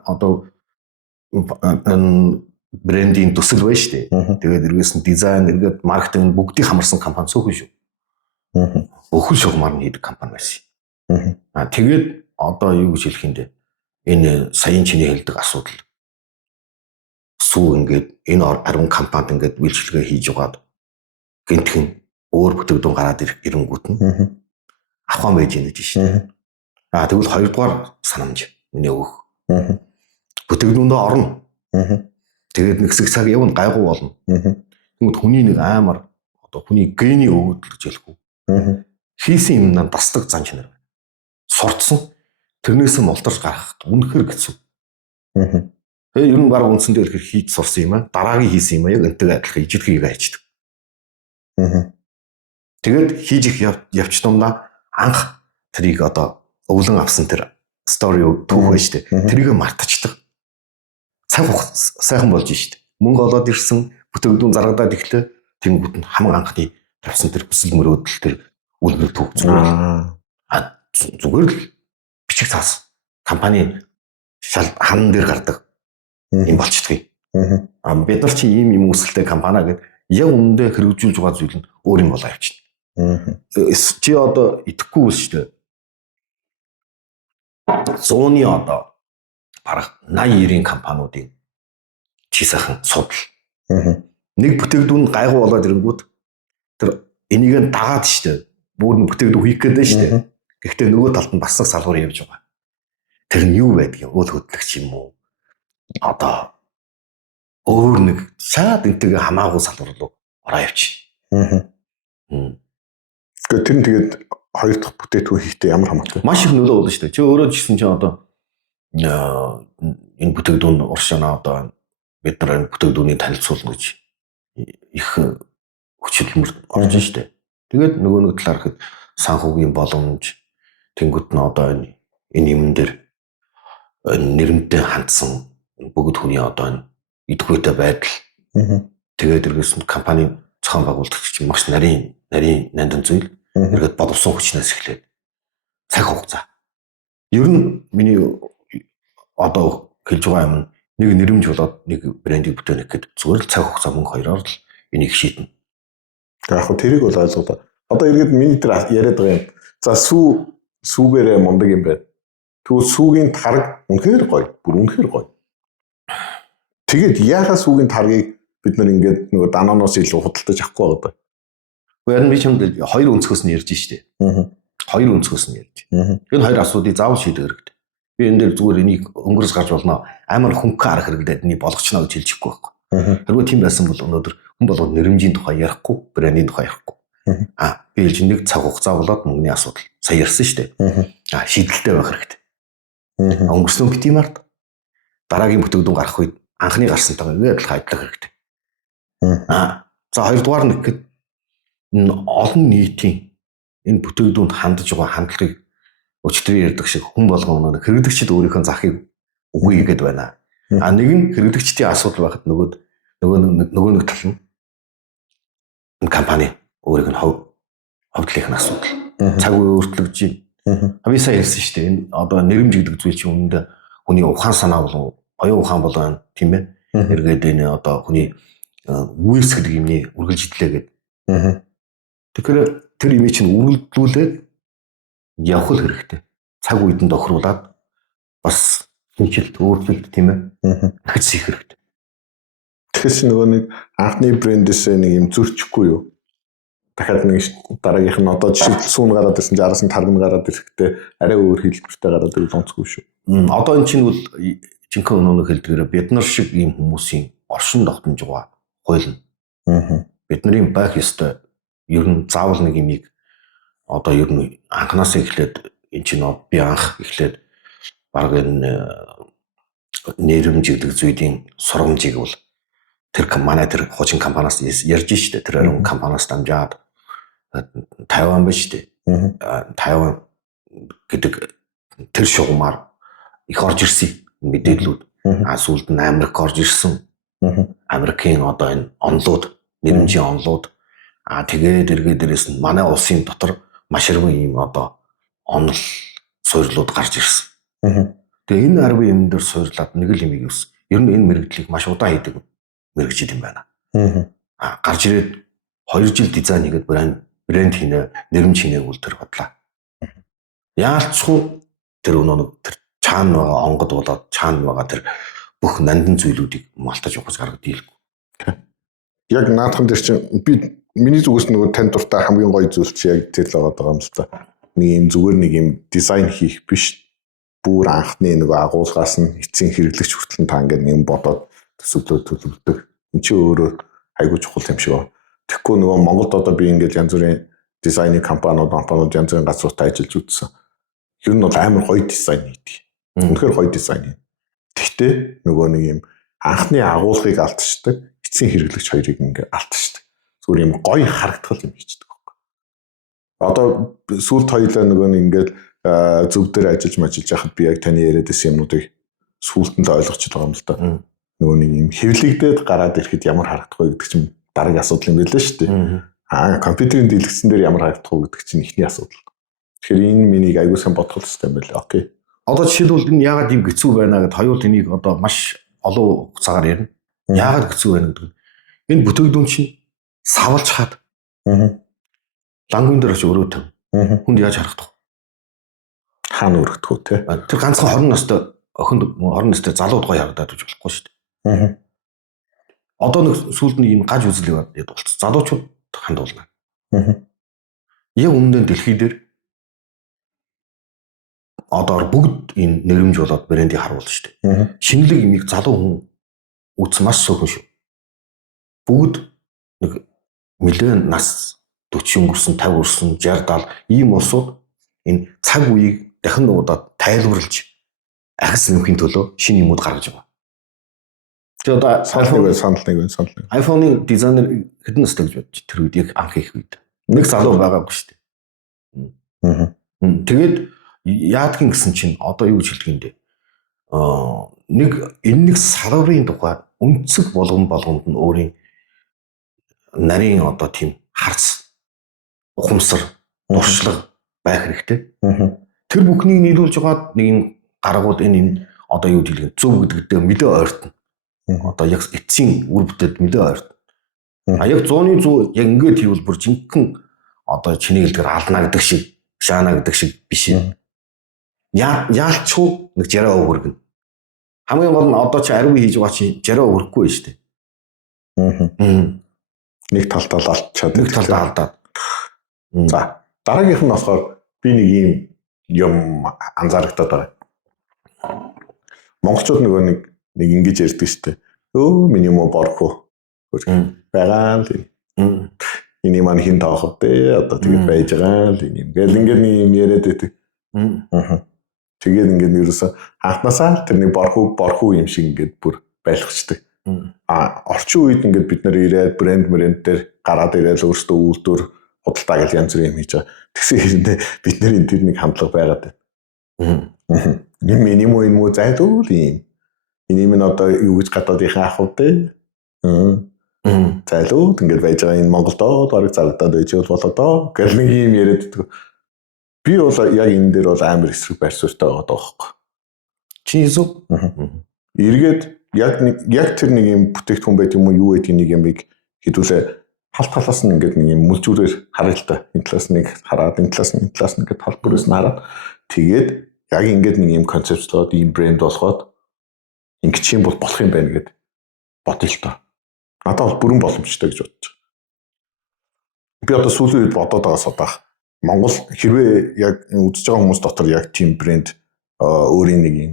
Одоо брендинг төсөл байна шүү дээ. Тэгээд эргээс нь дизайн, эргээд маркетинг бүгдийг хамарсан компани цөөхөн шүү. Бүхэл шугамар нь хийдэг компани байсан. Тэгээд одоо юу гэж хэлэх юм бэ? Энэ саяын чиний хэлдэг асуудал. Сүү ингээд энэ арван компанид ингээд үйлчлэгээ хийж угаад гинтхэн өөр бүтээгдэхүүн гараад ирэнгүүт нь авах байж юм гэж шүү. Тэгвэл хоёрдугаар санамж миний өгөх. Бүтээгдэхүүндээ орно. Тэгээд нэг хэсэг цаг явна гайгүй болно. Тэгвэл хүний нэг амар одоо хүний гений өгөгдөл гэж хэлэхгүй. Хийсэн юмнаа дасдаг зан чанар байна. Сурцсан тэрнээс нь ултарч гарах үнэхээр хэцүү. Тэгээ ер нь баг үндсэндээ ихээр хийж сурсан юм аа. Дараагийн хийсэн юм аа яг энтэйг адилхан ижидхийг хайчдаг. Тэгээд хийж их явч тумдаа анх трийг одоо өвлөн авсан тэр стори түүх байж тээ. Трийг мартчихдаг. Сайхан болж штэ. Мөнгө олоод ирсэн бүтээгдэхүүн зарагдаад ирлээ. Тэнгүүд нь хамаг анхны тавьсан тэр хүсэл мөрөөдөл тэр үлгэр түүх зүгээр. Зүгээр л бичиг цаас компани шал хан дээр гардаг юм болчихдгийг. Бид нар чи ийм юм үүсэлтэй компани гэдэг яг үнэндээ хэрэгжүүлж байгаа зүйл нь өөр юм болоо явчихна. Чи одоо итгэхгүй үс шүү дээ. 100-ны одоо бараг 80-90 компаниудын чи сайхан судал. Нэг бүтээгдэхүүн гайгүй болоод ирэнгүүт тэр энийг нь дагаад шүү дээ. Бүр нэг бүтээгдэхүүн хийх гэдэг шүү дээ. Гэхдээ нөгөө талд нь бас нэг салбар явж байгаа. Тэр нь юу байдгийг уул хөдлөгч юм уу? Одоо өөр нэг шаад энтэйгээ хамаагүй салбар руу ороо явчих. Тэгэхээр тэр нь тэгээд хоёр дахь бүтээгдэхүүн хийхдээ ямар хамаатай? Маш их нөлөө болно шүү дээ. Чи өөрөө ч гэсэн чи одоо энэ бүтээгдэхүүн уршаана одоо бид нар энэ бүтээгдэхүүнийг танилцуулна гэж их хүчилмөр орж шүү дээ. Тэгээд нөгөө нэг талаар хэд санхүүгийн боломж тэнгуут нь одоо энэ юм дээр нэрмтэй хандсан бүгд хүний одоо идэвхтэй байдал. Тэгээд эргээс нь компани зохион байгуулагч чинь маш нарийн нандин зүйл. Эргээд бодовсон хүчнээс эхлээд цаг хугацаа. Ер нь миний одоо хэлж байгаа юм нэг нэрмж болоод нэг брендинг бүтээнэ гэхэд зүгээр л цаг хугацаа мөнгө хоёроор л энийг шийднэ. Яг хөө тэрийг бол ойлголоо. Одоо эргээд миний тэр яриад байгаа юм. За сүүгээрээ мундаг юм байна. Тэгвэл сүүгийн тарг үнэхээр гоё. Бүр үнэхээр гоё. Тэгээд яахаа сүүгийн таргийг бид нар ингээд нөгөө дананоос илүү худалдаж авахгүй байгаа. Гэхдээ би чамд хоёр өнцгөөс нь ярьж штэ. Хоёр өнцгөөс нь ярьж. Энэ хоёр асуудыг заавал шийдэх хэрэгтэй. Би энэ дээр зүгээр энийг өнгөрөөс гарч болно. Амар хөнгөн арга хэрэглээд энийг болгочно гэж хэлчихгүй байхгүй. Хэрвээ тийм байсан бол өнөөдөр хүн болгоод нэрмжийн тухай ярихгүй, брендийн тухай ярихгүй. Би хэлж нэг цаг хугацаа болоод мөнгөний асуудал. Сая ярьсан шүү дээ. Шийдэлтэй байх хэрэгтэй. Өнгөрсөн бит юм ард дараагийн бүтээгдэхүүн гарах үед анхны гарсантайгаа ингээд адилхан хэрэгтэй. За хоёрдугаар нэг гэхэд олон нийтийн энэ бүтээгдэхүүнд хандж байгаа хандлагыг өчтөр ярьдаг шиг хүн болгоно хэрэглэгчид өөрийнхөө захыг үгүй гэдэг байна. Нэг нь хэрэглэгчдийн асуудал байхад нөгөө нэг тал нь энэ компани өөрийг нь ховдлих нь асуудал. Цаг үе өөрчлөгдөж байна. Би сая ярьсан шүү дээ. Энэ одоо нэрмж гэдэг зүйл чинь үүндээ хүний ухаан санаа болон оюун ухаан болоо тийм ээ. Эргээд энэ одоо хүний үйлс гэдэг юмний үргэлжлэлээ гэдэг. Тэгэхээр тэр имийг чинь үргэлжлүүлээд явах хэрэгтэй. Цаг үед нь тохируулаад бас хэмжилт өөрчлөлт тийм ээ. Хэцэх хэрэгтэй. Тэгэхээр нөгөө нэг анхны брендээс нэг юм зөрчихгүй юу? Дахиад нэг дараагийнх нь одоо жишээлбэл сүүн гараад ирсэн 60-аас нь тарган гараад ирэхдээ арай өөр хэлбэртэй гараад ирэл онцгүй шүү. Одоо энэ чинь бол жинхэнэ өнөөнө хэлдгээрээ бид нар шиг ийм хүмүүсийн оршин тогтнож байгаа хууль. Бид нарын байх ёстой ер нь заавал нэг имийг одоо ер нь анханаас эхлээд энэ чинь би анх эхлээд баг энэ нэрмж гэдэг зүйлийн сургамжийг бол тэр манай тэр хуучин компаниас ярьж штэ тэр арин компаниас дамжаад Тайван биш штэ. Тайван гэдэг тэр шугамар их орж ирсэн мэдээллүүд. Сүүлд нь Америк орж ирсэн. Америкийн одоо энэ онлууд, нэрмжийн онлууд тэгээд эргээд дээрээс нь манай улсын дотор маш өргөн ийм одоо онл суйрлууд гарч ирсэн. Тэгээ энэ 10 юм дээр суурлаад нэг л юм юус. Ер нь энэ мэрэгдлийг маш удаан хийдэг мэрэгчид юм байна. Гарч ирээд 2 жил дизайн хийгээд брэнд хийнэ, нэрмж хийнэ үл тэр бодлаа. Яалцгүй тэр өнөө тэр чаана байгаа онгод болоод чаана байгаа тэр бүх нандин зүйлүүдийг малтаж ухаж гаргад дийлгүй. Яг наадхан дээр чинь би миний зүгээс нөгөө тань дуртай хамгийн гоё зүйл чи яг тэр л байгаа юм л та. Нэг юм зүгээр нэг юм дизайн хийх биш. Бүр анхны нөгөө агуулгаас нь эцсийн хэрэглэгч хүртэл та ингээд юм бодоод төлөвлөдөг. Энд чи өөрөө айгүй чухал юм шиг байна. Тэгэхгүй нөгөө Монголд одоо би ингээд янз бүрийн дизайны компаниуд янз бүрийн газруудад ажиллаж үзсэн. Ер нь бол амар гоё дизайн хийдэг. Үнэхээр гоё дизайн. Гэхдээ нөгөө нэг юм анхны агуулгыг алдчихдаг, эцсийн хэрэглэгч хоёрыг ингээд алдчихдаг. Зүгээр юм гоё харагдтал юм хийдэг байхгүй. Одоо сүүлд хоёулаа нөгөө нэг ингээд зөв дээр ажиллаж байхад би яг таны яриад байсан юмнуудыг сүүлдэнд ойлгочиход байгаа юм л да. Нөгөө нэг юм хэвлэгдээд гараад ирэхэд ямар харагдах вэ гэдэг чинь дараагийн асуудал юм байлаа шүү дээ. Компьютерийн дэлгэцэн дээр ямар харагдах вэ гэдэг чинь эхний асуудал. Тэгэхээр энэ миний аягүй сайн бодох хэрэгтэй юм байлаа. Окей. Одоо жишээлбэл энэ яагаад ийм хэцүү байна гэдэг хоёул энийг одоо маш олон хугацаагаар ярина. Яагаад хэцүү байна гэдэг нь энэ бүтээгдэхүүн чинь савлж хаад лангуун дээр очиж өрөөтөв. Хүнд яаж харагдах вэ? Хаана өргөдөх үү те? Тэр ганцхан 20 настай охинд 20 настай залууд гоё харагдаад үж болохгүй шүү дээ. Одоо нэг сүүлд нь ийм гаж үзэл яваад болчихсон. Залуучууд хандуулна. Яг өмнөд дэлхий дээр одоо бүгд энэ нэрмж болоод брендийг харуулна шүү дээ. Шинэлэг имийг залуу хүн үзсэн маш суухан шүү. Бүгд нэг нэлээд нас 40 өнгөрсөн, 50 өнгөрсөн, 60 70 ийм улсууд энэ цаг үеийг дахин удаад тайлбарлаж ахис нэмхийн төлөө шинэ юмуд гаргаж байгаа. Тэгээ одоо санал нэг. iPhone-ы дизайнер хэдэн настай гэж бодчих тэр үед яг анх их үед. Нэг залуу байгаагүй шүү дээ. Тэгээд яадгийн гэсэн чинь одоо юу гэж хэлдэг юм бэ? Энэ нэг салбарын тухай өнцөг болгонд нь өөрийн нарийн одоо тийм харц ухамсар дуршлаг байх хэрэгтэй. Тэр бүхнийг нийлүүлж байгаа нэг юм гаргууд энэ одоо юу хэлдэг зөв гэдэгтэй мэдээ ойртно. Одоо яг эцсийн үр бүтээд мэдээ ойртно. Яг 100% яг ингээд хийвэл бүр жинхэнэ одоо чиний хэлдгээр алдна гэдэг шиг, шаана гэдэг шиг биш юм. Яалчгүй нэг 60% хүргэнэ. Хамгийн гол нь одоо чи ариун хийж байгаа чи 60% хүрэхгүй шүү дээ. Нэг талтаа алдчихад нэг талтаа алдаад. За дараагийнх нь болохоор би нэг ийм юм анзаарагдаад байгаа. Монголчууд нөгөө нэг ингэж ярьдаг шүү дээ. Өө миний муу борхоо. Байгаа л юм. Энийг маань хин таах вэ? Одоо тэгээд байж байгаа л юм. Гэл ингээд нэг юм яриад байдаг. Тэгээд ингээд ерөөсө анхнасаа тэрний борхоо юм шиг ингээд бүр байлгачдаг. Орчин үед ингээд бид нэр ирээд брэнд дээр гараад ирээд өөрсдөө үйлдвэр худалдаа гэж янз бүрийн юм хийж байгаа. Тэгсэн хэрэндээ бид нэр энэ тэр нэг хандлага байгаад байна. Миний муу зайдуул юм. Энийг минь одоо юу гэж гадаадынхаа ах вэ? Зайлууд ингээд байж байгаа энэ Монголдоо барыг зарагдаад байж болоо доо. Гэл нэг юм яриад байдаг. Би бол яг энэ дээр бол амар эсрэг байр суурьтай байгаа байхгүй. Чи зөв. Эргээд яг тэр нэг юм бүтээгдэхүүн байт юм уу юу гэдэг нэг юм хэдүүлээ халт талаас нь ингээд нэг юм мүлжүүрээр харъя л та. Энэ талаас нэг хараад энэ талаас нь ингээд тал бүрээс нь хараад тэгээд яг ингээд нэг юм концептлоод ийм брэнд болгоод ингэж юм бол болох юм байна гэд бодъё л та. Надад бол бүрэн боломжтой гэж бодож байгаа. Би одоо сүүлийн үед бодоод байгаас удаах. Монгол хэрвээ яг үзэж байгаа хүмүүс дотор яг тийм брэнд өөрийн нэг юм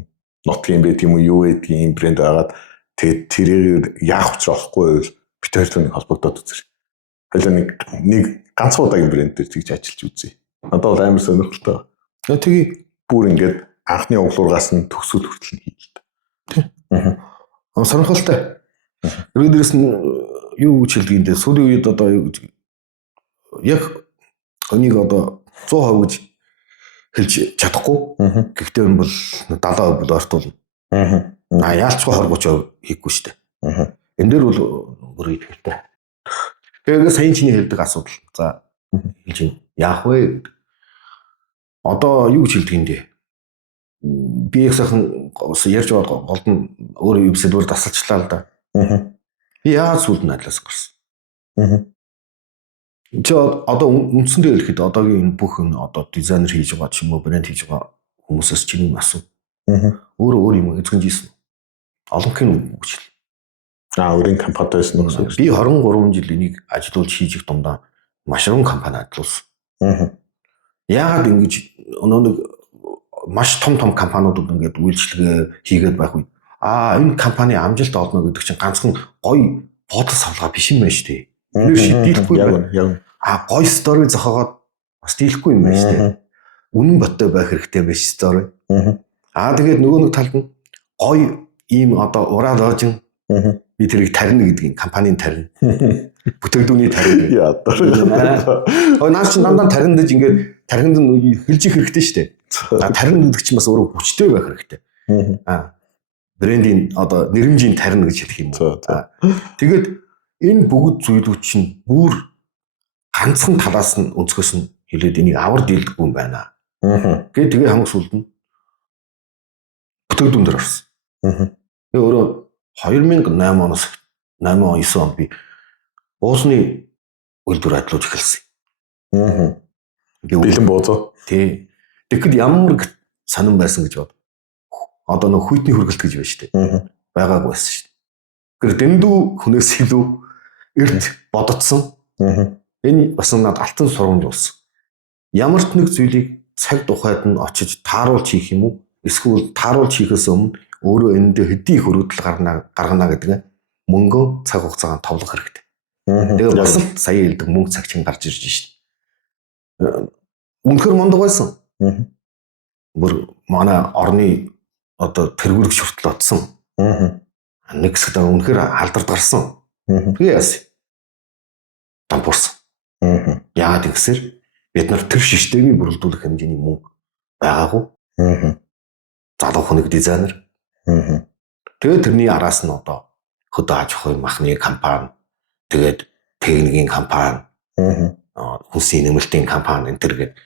нотгийн байт юм уу юу гэдэг юм брэнд байгаад тэгээд тэрээр яах учрахгүй байвал бид хоёртой нэг холбогдоод үзэр. Хоёлаа нэг ганцхан удаагийн брэнд дээр тэгж ажиллаж үзье. Надад бол амар сонирхолтой. Тэгээ бүр ингээд анхны углуураас нь төгсгөл хүртэл нь хийлээ. Тийм. Сонирхолтой. Өөрөөс нь юу гэж хэлдэгтэй сүүлийн үед одоо яг энийг одоо 100% гэж хэлж чадахгүй. Гэхдээ энэ бол 70% бол ортуулна. Яалчгүй 20-30% хийхгүй шүү дээ. Энэ дээр бол бүр идэвхтэй. Тэгээд саяын чиний хэлдэг асуудал. За хэлж юм. Яах вэ? Одоо юу гэж хэлдэгтэй? Би их сайхан ярьж байгаа голд нь өөрөө вебсайт дээр дасалчлаа л да. Би яаж сүлд надлаас гарсан. Чи одоо үндсэндээ хэлэхэд одоогийн энэ бүх энэ одоо дизайнер хийж байгаа ч юм уу брэнд хийж байгаа хүмүүсээс чиний асуу. Өөр юм эзгэнж ийсэн. Олонхын үг гэж хэл. Өөрийн компанид байсан уу? Би 23 жил энийг ажиллуулж хийж их дундаа машрум компани ажиллуулсан. Яагаад ингэж нэг маш том компаниудад ингээд үйлчлэгээ хийгээд байх үед энэ компани амжилт олно гэдэг чинь ганцхан гоё бодол савлгаа биш юм байна шүү дээ. Тэр шийдэлгүй байна. Гоё стори зохиогоод бас дийлэхгүй юм байна шүү дээ. Үнэн боттой байх хэрэгтэй байж стори. Тэгээд нөгөө нэг талд нь гоё ийм одоо ураа лоожин би тэрийг тарина гэдгийг компанийн тарина. Бүтээгдэхүүний тарина. Яа. Наач дандаа тарина гэж ингээд тархинд нь хэлж их хэрэгтэй шүү дээ. Тарина гэдэг чинь бас өөрөө хүчтэй байх хэрэгтэй. Брендийн одоо нэрмжийн тарина гэж хэлэх юм уу. Тэгээд энэ бүгд зүйлүүд чинь бүр ганцхан талаас нь өнцгөөс нь хэлээд энийг авар дийлдэггүй юм байна. Тэгээд тэгээ хамгийн сүүлд нь бүтээгдэхүүн дээр орсон. Тэгээ өөрөө 2008 оноос 8-9 онд би уусны үйлдвэр ажиллаж эхэлсэн. Бэлэн бууцоо. Тий. Тэгэхэд ямар санам байсан гэж бод. Одоо нэг хүйтний хөргөлт гэж байна шүү дээ. Байгаагүй байсан шүү дээ. Тэгэхээр дэндүү хүнээс илүү эрт бодогдсон. Энэ бас надад алтан сурамж болсон. Ямар ч нэг зүйлийг цаг тухайд нь очиж тааруулж хийх юм уу? Эсвэл тааруулж хийхээс өмнө өөрөө энэндээ хэдий их өргөдөл гаргана гэдэг мөнгө цаг хугацаагаар товлох хэрэгтэй. Тэгээ бас л сая хэлдэг мөнгө цаг чинь гарч ирж шүү дээ. Үнэхээр мундаг байсан. Бүр манай орны одоо тэргүүрэг шүртэл отсон. Нэг хэсэгт үнэхээр алдард гарсан. Тэгээ яасан. Дампуурсан. Яагаад гэвэл бид нар тэр шиштэйг бүрэлдүүлэх хэмжээний мөнгө байгаагүй. Залуу хүнийг дизайнер. Тэгээд тэрний араас нь одоо хөдөө аж ахуйн махны компани, тэгээд техникийн компани, хүнсийн нэмэлтийн компани энэ төр гэдэг.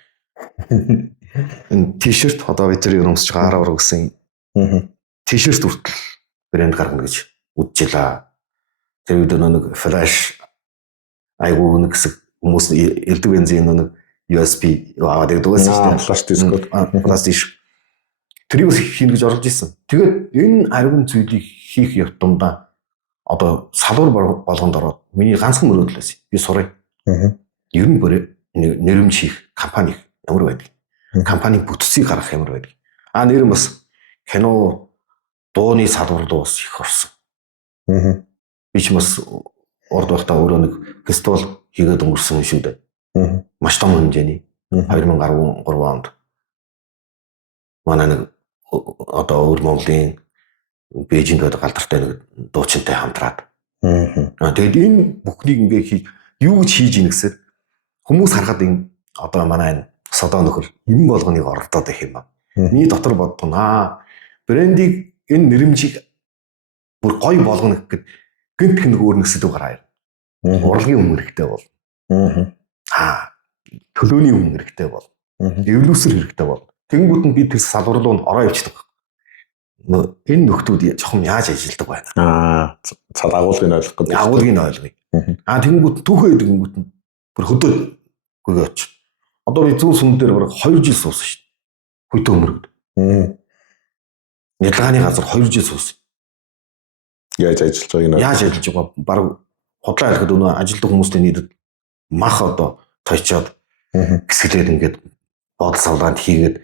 Энэ тишерт одоо бид тэр өмсөж байгаа 10 гэсэн тишерт хүртэл брэнд гаргана гэж үдчихлээ. Тэр үед нэг флаш айгуу нэг хэсэг хүмүүс элдэг бензин нэг USB аваад ирдэг байсан шүү дээ. Флаш дискод пластик тэрийг хийн гэж орж исэн. Тэгээд энэ ариун зүйлийг хийх явтамдаа одоо салбар болгонд ороод миний ганцхан мөрөөдөл байсан. Би сурыг. Ер нь нэрмж хийх компани ямар байдаг? Компани бүтцийг гаргах ямар байдаг? Нэр нь бас кино дууны салбар руу бас их орсон. Би ч бас урд байхдаа өөрөө нэг фестивал хийгээд өнгөрсөн шүү дээ. Маш том хэмжээний 2013 онд манай нэг одоо өвөр Монголын Бээжинд байдаг алдартай нэг дуучинтай хамтраад. Тэгээд энэ бүхнийг ингээ юу гэж хийж ийн гэсээр хүмүүс харахад энэ одоо манай энэ содоо нөхөр юм болгоныг оролдоод байх юм аа. Миний дотор бодгоо брендийг энэ нэрмжийг бүр гоё болгоно гэхэд гэнт нэг өөр нэсэд гараа. Урлагийн хүн хэрэгтэй бол. Төлөөний хүн хэрэгтэй бол. Эвлүүсэр хэрэгтэй бол. Тэнгүүд нь би тэр салбар руу ороо явчихдаг. Энэ нөхдүүд жоохон яаж ажилдаг байна. Цад агуулгыг ойлгох гэдэг. Агуулгыг ойлгоё. Тэнгүүд түүхээ тэгэнгүүт нь бүр хөдөө гүйгээ очих. Одоо би зүүн сүм дээр бараг 2 жил суусан шүү дээ. Хөдөө өмөргөд. Ялгааны газар 2 жил суусан. Яаж ажиллаж байгааг яаж ажиллаж байгаа бараг худлаа хэлэхэд өнөө ажилтг хүмүүстэй нийтэд мах одоо тойчоод гисгэлээд ингээд бодол савлаанд хийгээд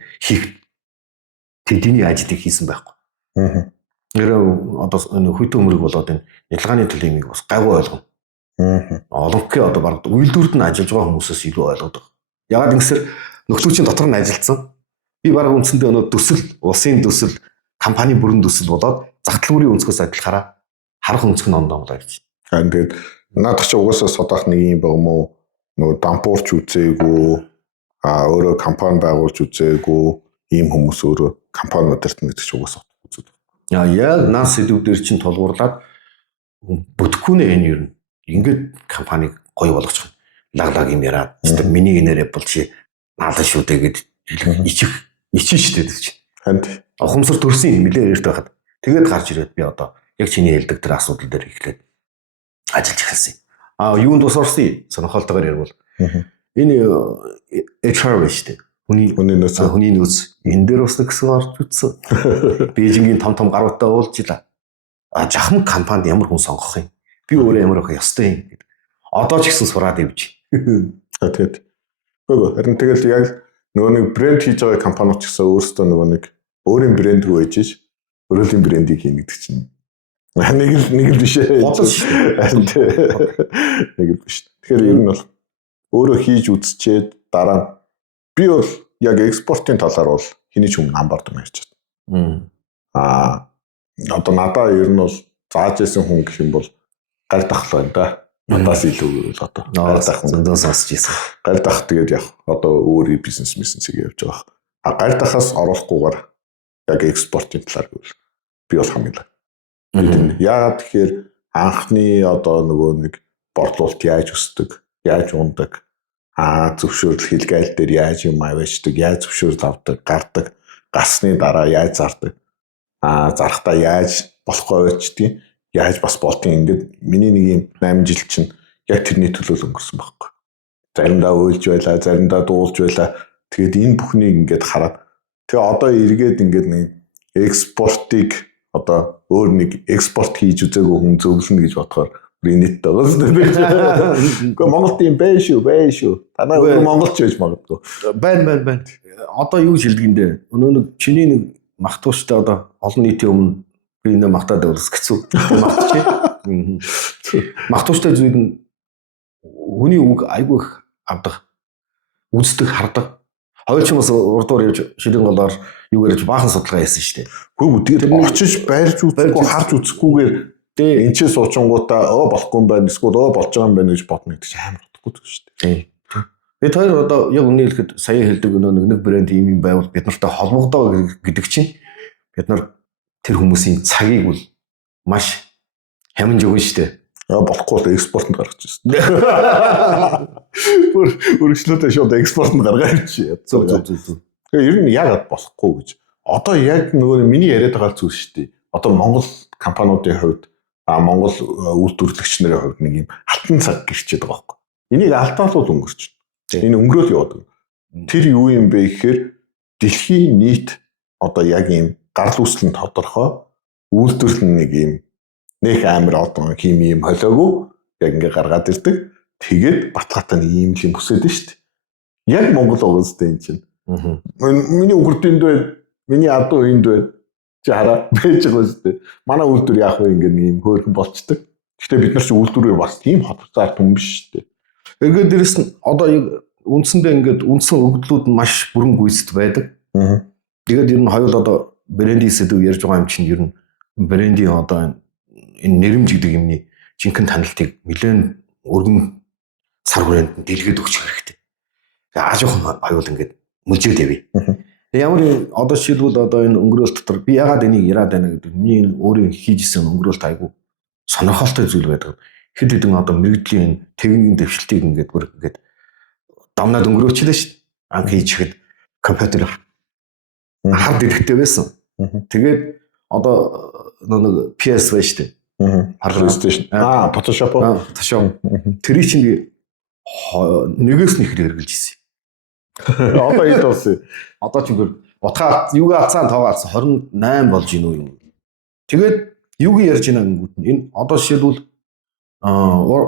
тэдний ажлыг хийсэн байхгүй. Нэр одоо хөдөө өмөрг болоод энэ ялгааны төлөмийг бас гайгүй ойлгоно. Олонхын одоо бараг үйлдвэрт нь ажиллаж байгаа хүмүүсээс илүү ойлгодог. Ягаад гэвэл нөхцөлчийн дотор нь ажилласан. Би бараг үндсэндээ өнөө төсөл, улсын төсөл, компани бүрэн төсөл болоод зах төлбөрийн өнцгөөс адилхаараа харах өнцг нь ондоомлоо гэж. Тэгээд наадах чи угаасаа содох нэг юм баг юм уу? Нөгөө дампуурч үзээгүй, өөрөө компани байгуулж үзээгүй ийм хүмүүс өөрөө компани өдөрт нэгдэж угаасаа үздэг. Яг нас сэдвүүд дээр чинь тулгуурлаад бүтэхгүй нэ энэ юу ингээд компаниг гоё болгочих. Лаглаг юм яриад. Миний нэрээ бол чи наалаа шүү дээ гэд ичин штэ гэж. Ханд ухамсар төрсөн нэлээ эрт байхад тэгээд гарч ирээд би одоо яг чиний хэлдэг тэр асуудал дээр эхлээд ажиллаж эхэлсэн. Юунд бас орсон сонирхолтойгоор ярил. Энэ HR биш дээ. Хүний нөөц энэ дээр бас нэгсэн орж үтсэн. Бээжингийн том гаруутай уулзлаа. Жахам компанид ямар хүн сонгох юм? Би өөрөө ямар байх ёстой юм гэдэг. Одоо ч гэсэн сураад ивж. Тэгээд харин тэгэл яг нөгөө нэг брэнд хийж байгаа компаниуд ч гэсэн өөрсдөө нөгөө нэг өөрийн брэнд рүү ээжж өөрийн брэндийг хийнэ гэдэг чинь нэг л биш ээ. Бодол шүү дээ. Нэг л биш. Тэгэхээр ер нь бол өөрөө хийж үзчихэд дараа би бол яг экспортын талаар бол хэний ч юм намбард юм ярьж байна. Одоо надаа ер нь бол зааж исэн хүн гэх юм бол гар дахлаа энэ да. Надаас илүү л одоо гар дах зөндөө сонсч ийсэн. Гар дах тэгээд яг одоо өөрийн бизнес хийгээд явж байгаа. Гар дахаас оруулахгүйгээр яг экспортын талаар гэвэл би бол хамгийн яагаад тэгэхээр анхны одоо нөгөө нэг борлуулалт яаж өсдөг, яаж ундаг, зөвшөөрөл хилгээл дээр яаж юм аваачдаг, яаж зөвшөөрөл авдаг, гардаг, гарсны дараа яаж зардаг, зарахтаа яаж болохгүй байчдгийг, яаж бас болтын ингээд миний нэг юм 8 жил чинь яг тэрний төлөө өнгөрсөн байхгүй. Заримдаа уйлж байлаа, заримдаа дуулж байлаа. Тэгээд энэ бүхнийг ингээд хараад тэгээ одоо эргээд ингээд нэг экспортыг одоо өөр нэг экспорт хийж үзээгүй хүн зөвлөнө гэж бодохоор инээдтэй байгаа. Гэхдээ Монголд юм байна шүү. Танаа өөр монголч байж магадгүй. Байна. Одоо юу гэж хэлдэг юм бэ? Өнөө нэг чиний нэг махтууштай одоо олон нийтийн өмнө би энэ махтаад байвал хэцүү. Махтууштай зүйл нь хүний үг айгүй их авдаг, үздэг, хардаг. Хоёр ч бас урдуур явж ширээн голоор юу гэж баахан судалгаа хийсэн шүү дээ. Хөөе тэгээд очиж байлж үзэхгүй харж үзэхгүйгээр энэ ч суучингуудаа болохгүй юм байна, эсвэл болж байгаа юм байна гэж бодно гэдэг чинь амар утгагүй шүү дээ. Бид хоёр одоо яг үнэ хэлэхэд сая хэлдэг нэг брэнд юм байвал бид нартай холбогдоо гэдэг чинь бид нар тэр хүмүүсийн цагийг бол маш хямж өгнө шүү дээ. Болохгүй л экспортод гаргаж ирсэн. Өргөжлөлтөө шууд экспортод гаргаад ирчихээ. Зөв. Тэгээ ер нь яагаад болохгүй гэж. Одоо яг нөгөө миний яриад байгаа зүйл шүү дээ. Одоо Монгол компаниудын хувьд Монгол үйлдвэрлэгч нарын хувьд нэг юм алтан цаг гэрчээд байгаа байхгүй. Энийг алдаалуул өнгөрч байна. Энэ өнгөрөөл яваад. Тэр юу юм бэ гэхээр дэлхийн нийт одоо яг юм гарал үүсэл нь тодорхой үйлдвэрлэл нэг юм нэг амар одоо хими юм холиогүй яг ингээ гаргаад ирдэг. Тэгээд батгатаа нэг юм юм бүсээд нь шүү дээ. Яг Монгол уустай энэ чинь. Миний өгөрдөнд бай, миний адуу энд бай. Чи хараа байж байгаа үстэй. Манай үйлдвэр яах вэ ингээд ийм хөөрхөн болцдог. Гэхдээ бид нар чи үйлдвэрээр бас тийм хоцрогцаар түн биш шүү дээ. Тэгээд дээрэс нь одоо үндсэндээ ингээд үндсэн өгдлүүд нь маш бүрэн гүйцэд байдаг. Тэгээд ер нь хоёул одоо брендийн сэдв ярьж байгаа юм чинь ер нь брендийн одоо энэ нэрмж гэдэг юмны жинхэнэ танилтыг нэлээд өргөн сар хүрээнд дэлгэхэд өгчих хэрэгтэй. Тэгээд ааж ахуйн аюул ингээд мүжээд явъя. Ямар одоо жишээлбэл одоо энэ өнгөрөөл дотор би ягаад энийг яриад байна гэдэг миний энэ өөрийн хийжсэн өнгөрөөлт айгүй сонирхолтой зүйл байдаг. Хэд хэдэн одоо мэрэгжлийн техникийн дэвшилтийг ингээд бүр ингээд дамнаад өнгөрөөчлөө шүү дээ. Анх хийчихэд компьютер хард идэвхтэй байсан. Тэгээд одоо нэг PS байж шүү дээ. PlayStation. Photoshop. Тэр чинь нэгээс нэхэр хэрэгжилж ирсэн. Одоо хэд болсон? Одоо ч бүр утгаа юугаа алцаан тоогоо алцсан 28 болж гинөө юм. Тэгээд юуг ярьж байна гингүүт нь энэ одоо жишээлбэл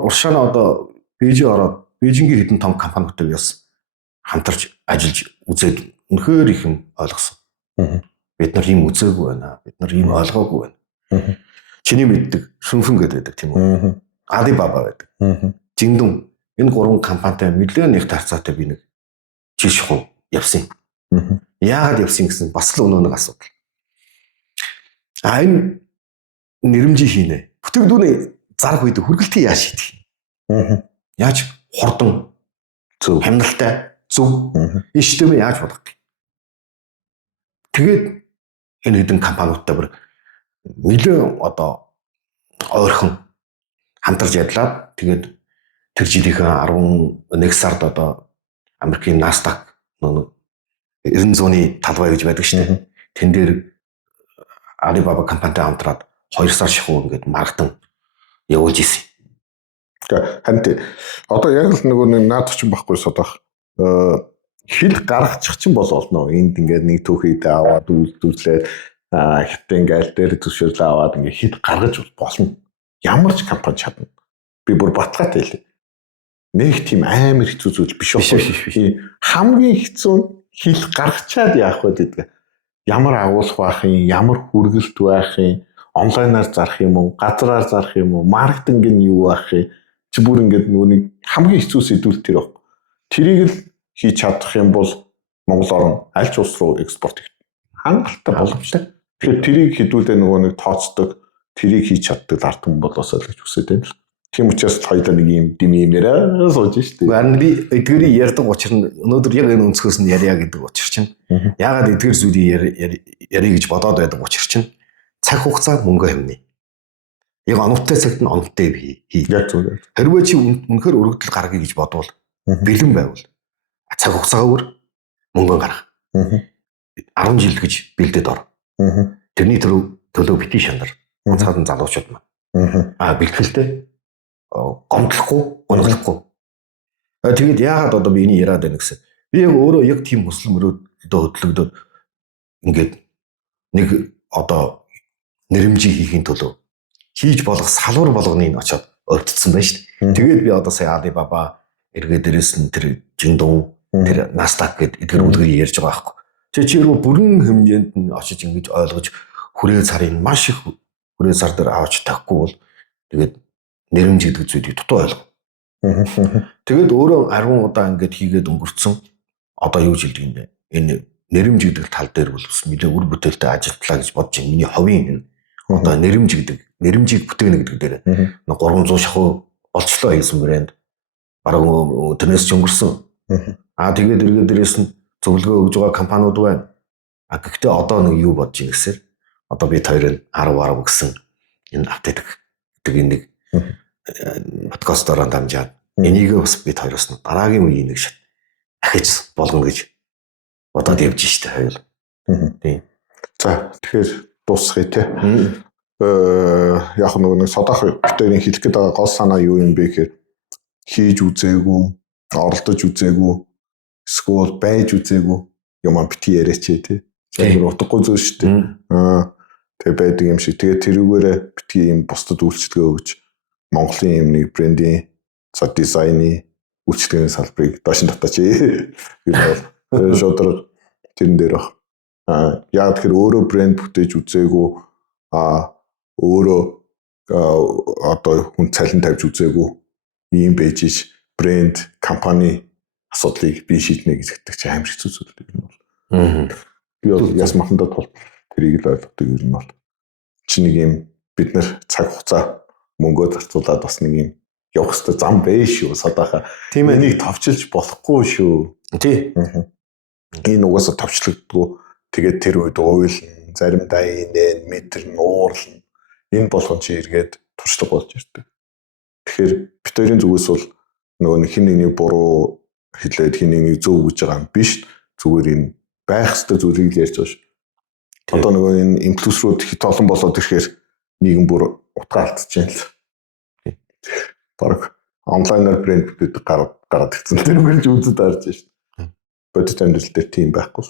уршаана одоо Бээжин ороод Бээжингийн хэдэн том компаниудтай яс хамтарч ажиллаж үзээд үнэхээр их юм ойлгосон. Бид нар ийм үзээгүй байна. Бид нар ийм ойлгоогүй байна. Чиний мэддэг Сүнфэн гэдэг тийм үү? Alibaba байдаг. Жиндүн энэ гурван компанитай нэлээд их тарцаатай би нэг жил шахуу явсан. Яагаад явсан гэсэн бас л өнөө нэг асуудал. Энэ нэрмжи хийнэ. Бүтээгдүүний зарах үед хүргэлтийг яаж шийдэх? Яаж хурдан зөв хямдалтай зөв энэ системээ яаж болгох? Тэгээд энэ хэдэн компаниудтай бүр нэлээд одоо ойрхон хамтарч ядлаад тэгээд тэр жилийнхээ 11 сард одоо Америкийн Nasdaq 900-ны талбай гэж байдаг шнэ. Тэн дээр Alibaba компанитай хамтраад 2 сар шахуу ингээд маргадан явуулж ирсэн. Хант одоо яг л нөгөө нэг наад чинь байхгүй содох хил гаргачих чинь бол олно. Энд ингээд нэг түүхийдээ аваад үйлдвэрлээд хятадын гайл дээр зөвшөөрлөө аваад ингээд хил гаргаж болно. Ямар ч компани чадна. Би бүр батгаатай хэлээ. Нэг тийм амар хэцүү зүйл биш үү? Хамгийн хэцүү нь хил гаргачаад яах вэ гэдэг. Ямар агуулах байх юм, ямар хүргэлт байх юм, онлайнаар зарах юм уу, газраар зарах юм уу, маркетинг нь юу байх юм. Чи бүр ингээд нүуний хамгийн хэцүү сэдвүүл тэр баг. Тэрийг л хийж чадах юм бол Монгол орн аль ч улс руу экспорт хийх хангалттай боломжтой. Тэгэхээр тэрийг хэдүүлээ нөгөө нэг тооцдог, тэрийг хийж чаддаг ард түмэн болоосоо л гэж хүсэж байна л. Тийм учраас хоёулаа нэг юм дэм юмнараа сууж штэ. Харин би эдгэрийг ярьдаг учир нь өнөөдөр яг энэ өнцгөөс нь ярья гэдэг учир чинь. Яагаад эдгэр зүйлийг ярих гэж бодоод байдаг учир чинь цаг хугацаа мөнгө хэмнэ. Яг онцтой цагт нь онцтой хий. Яг зөв. Хэрвээ чи үнэхээр өргөдөл гаргая гэж бодвол бэлэн байвал цаг хугацаагаа өөр мөнгө гарга. 10 жил гэж бэлдээд ор. Тэрний төлөө бити шандар. Онцгойн залуучууд маань. Бэлтгэлтэй гомдлохгүй, гонглохгүй. Тэгээд яагаад одоо би энийг яриад байна гэсэн. Би яг өөрөө яг тийм хүсэл мөрөөдөлд хөдлөгдөд ингээд нэг одоо нэрмжийг хийхин төлөө хийж болох салвар болгоныг очоод өвдцсэн байна шүү дээ. Тэгээд би одоо сая Alibaba эргээ дээрээс нь тэр Жиндун, тэр Nasdaq гэдэг эдгээр үлгэрийг ярьж байгаа байхгүй. Чи юу бүрэн хэмжээнд нь очиж ингэж ойлгож хүрээ царын маш их хүрээ цар дээр авч тавихгүй бол тэгээд нэрмж гэдэг зүйлийг дутуу ойлго. Тэгээд өөрөө 10 удаа ингэж хийгээд өнгөрцөн одоо юу жилдэг юм бэ? Энэ нэрмж гэдэг тал дээр бол бас нэлээ үр бүтээлтэй ажилладлаа гэж бодож байна. Миний ховын одоо нэрмж гэдэг нэрмжийг бүтээнэ гэдэг дээр 300 шахуу олчлоо хийсэн брэнд бараг тэрнээс ч өнгөрсөн. Тэгээд эргээд дээрээс нь зөвлөгөө өгж байгаа компаниуд байна. Гэхдээ одоо нэг юу бодож ийн гэсээр одоо бид хоёрын 10 гэсэн энэ апдейт гэдэг нэг подкастоор дамжаад энийг бас бид хоёроос нь дараагийн үеийн нэг шат ахиж болгоно гэж бодоод явж штэ хоёул. Тийм. За тэгэхээр дуусгая те. Яг нэг содох бүтээний хэлэх гээд байгаа гол санаа юу юм бэ гэхээр хийж үзээгүй, оролдож үзээгүй, эсвэл байж үзээгүй юм бити яриач те. Тэр утгагүй зүйл шүү дээ. Тэгээ байдаг юм шиг. Тэгээ тэрүүгээрээ битгий юм бусдад үйлчлэгээ өгч Монголын юм нэг брендийн дизайны үйлчлэгээний салбарыг доош нь татаач. Би бол шодрол тэрэн дээр баг. Яг тэгэхээр өөрөө брэнд бүтээж үзээгүй өөрөө одоо хүн цалин тавьж үзээгүй ийм байж ич брэнд компани асуудлыг би шийднэ гэж хэлдэг чи амар хэцүү зүйл юм бол. Би бол яс махандаа тул тэрийг л ойлгодог юм бол. Чи нэг юм бид нар цаг хугацаа мөнгөө зарцуулаад бас нэг юм явах хэрэгтэй зам байж шүү. Садаха. Тийм энийг товчилж болохгүй шүү. Тий. Энэ угаасаа товчлогддгоо тэгээд тэр үед уйлна, заримдаа инээ, метр нуурлна. Энэ болгон чи эргээд туршлага болж ирдэг. Тэгэхээр бид хоёрын зүгээс бол нөгөө хин нэгний буруу хэлээд хин нэгний зөв гэж байгаа юм биш. Зүгээр энэ байх ёстой зүйлийг ярьж байгаа шүү. Одоо нөгөө энэ инфлюенсерүүд хит олон болоод ирэхээр нийгэм бүр утгаа алдчихжээ л. Бараг онлайнаар брэнд бүтээд гараад ирсэн. Тэр үгээр ч үзэж харж байна шүү. Бодит амьдрал дээр тийм байхгүй.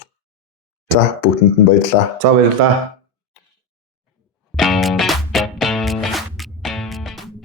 За бүгдэнд нь баярлалаа. За баярлалаа.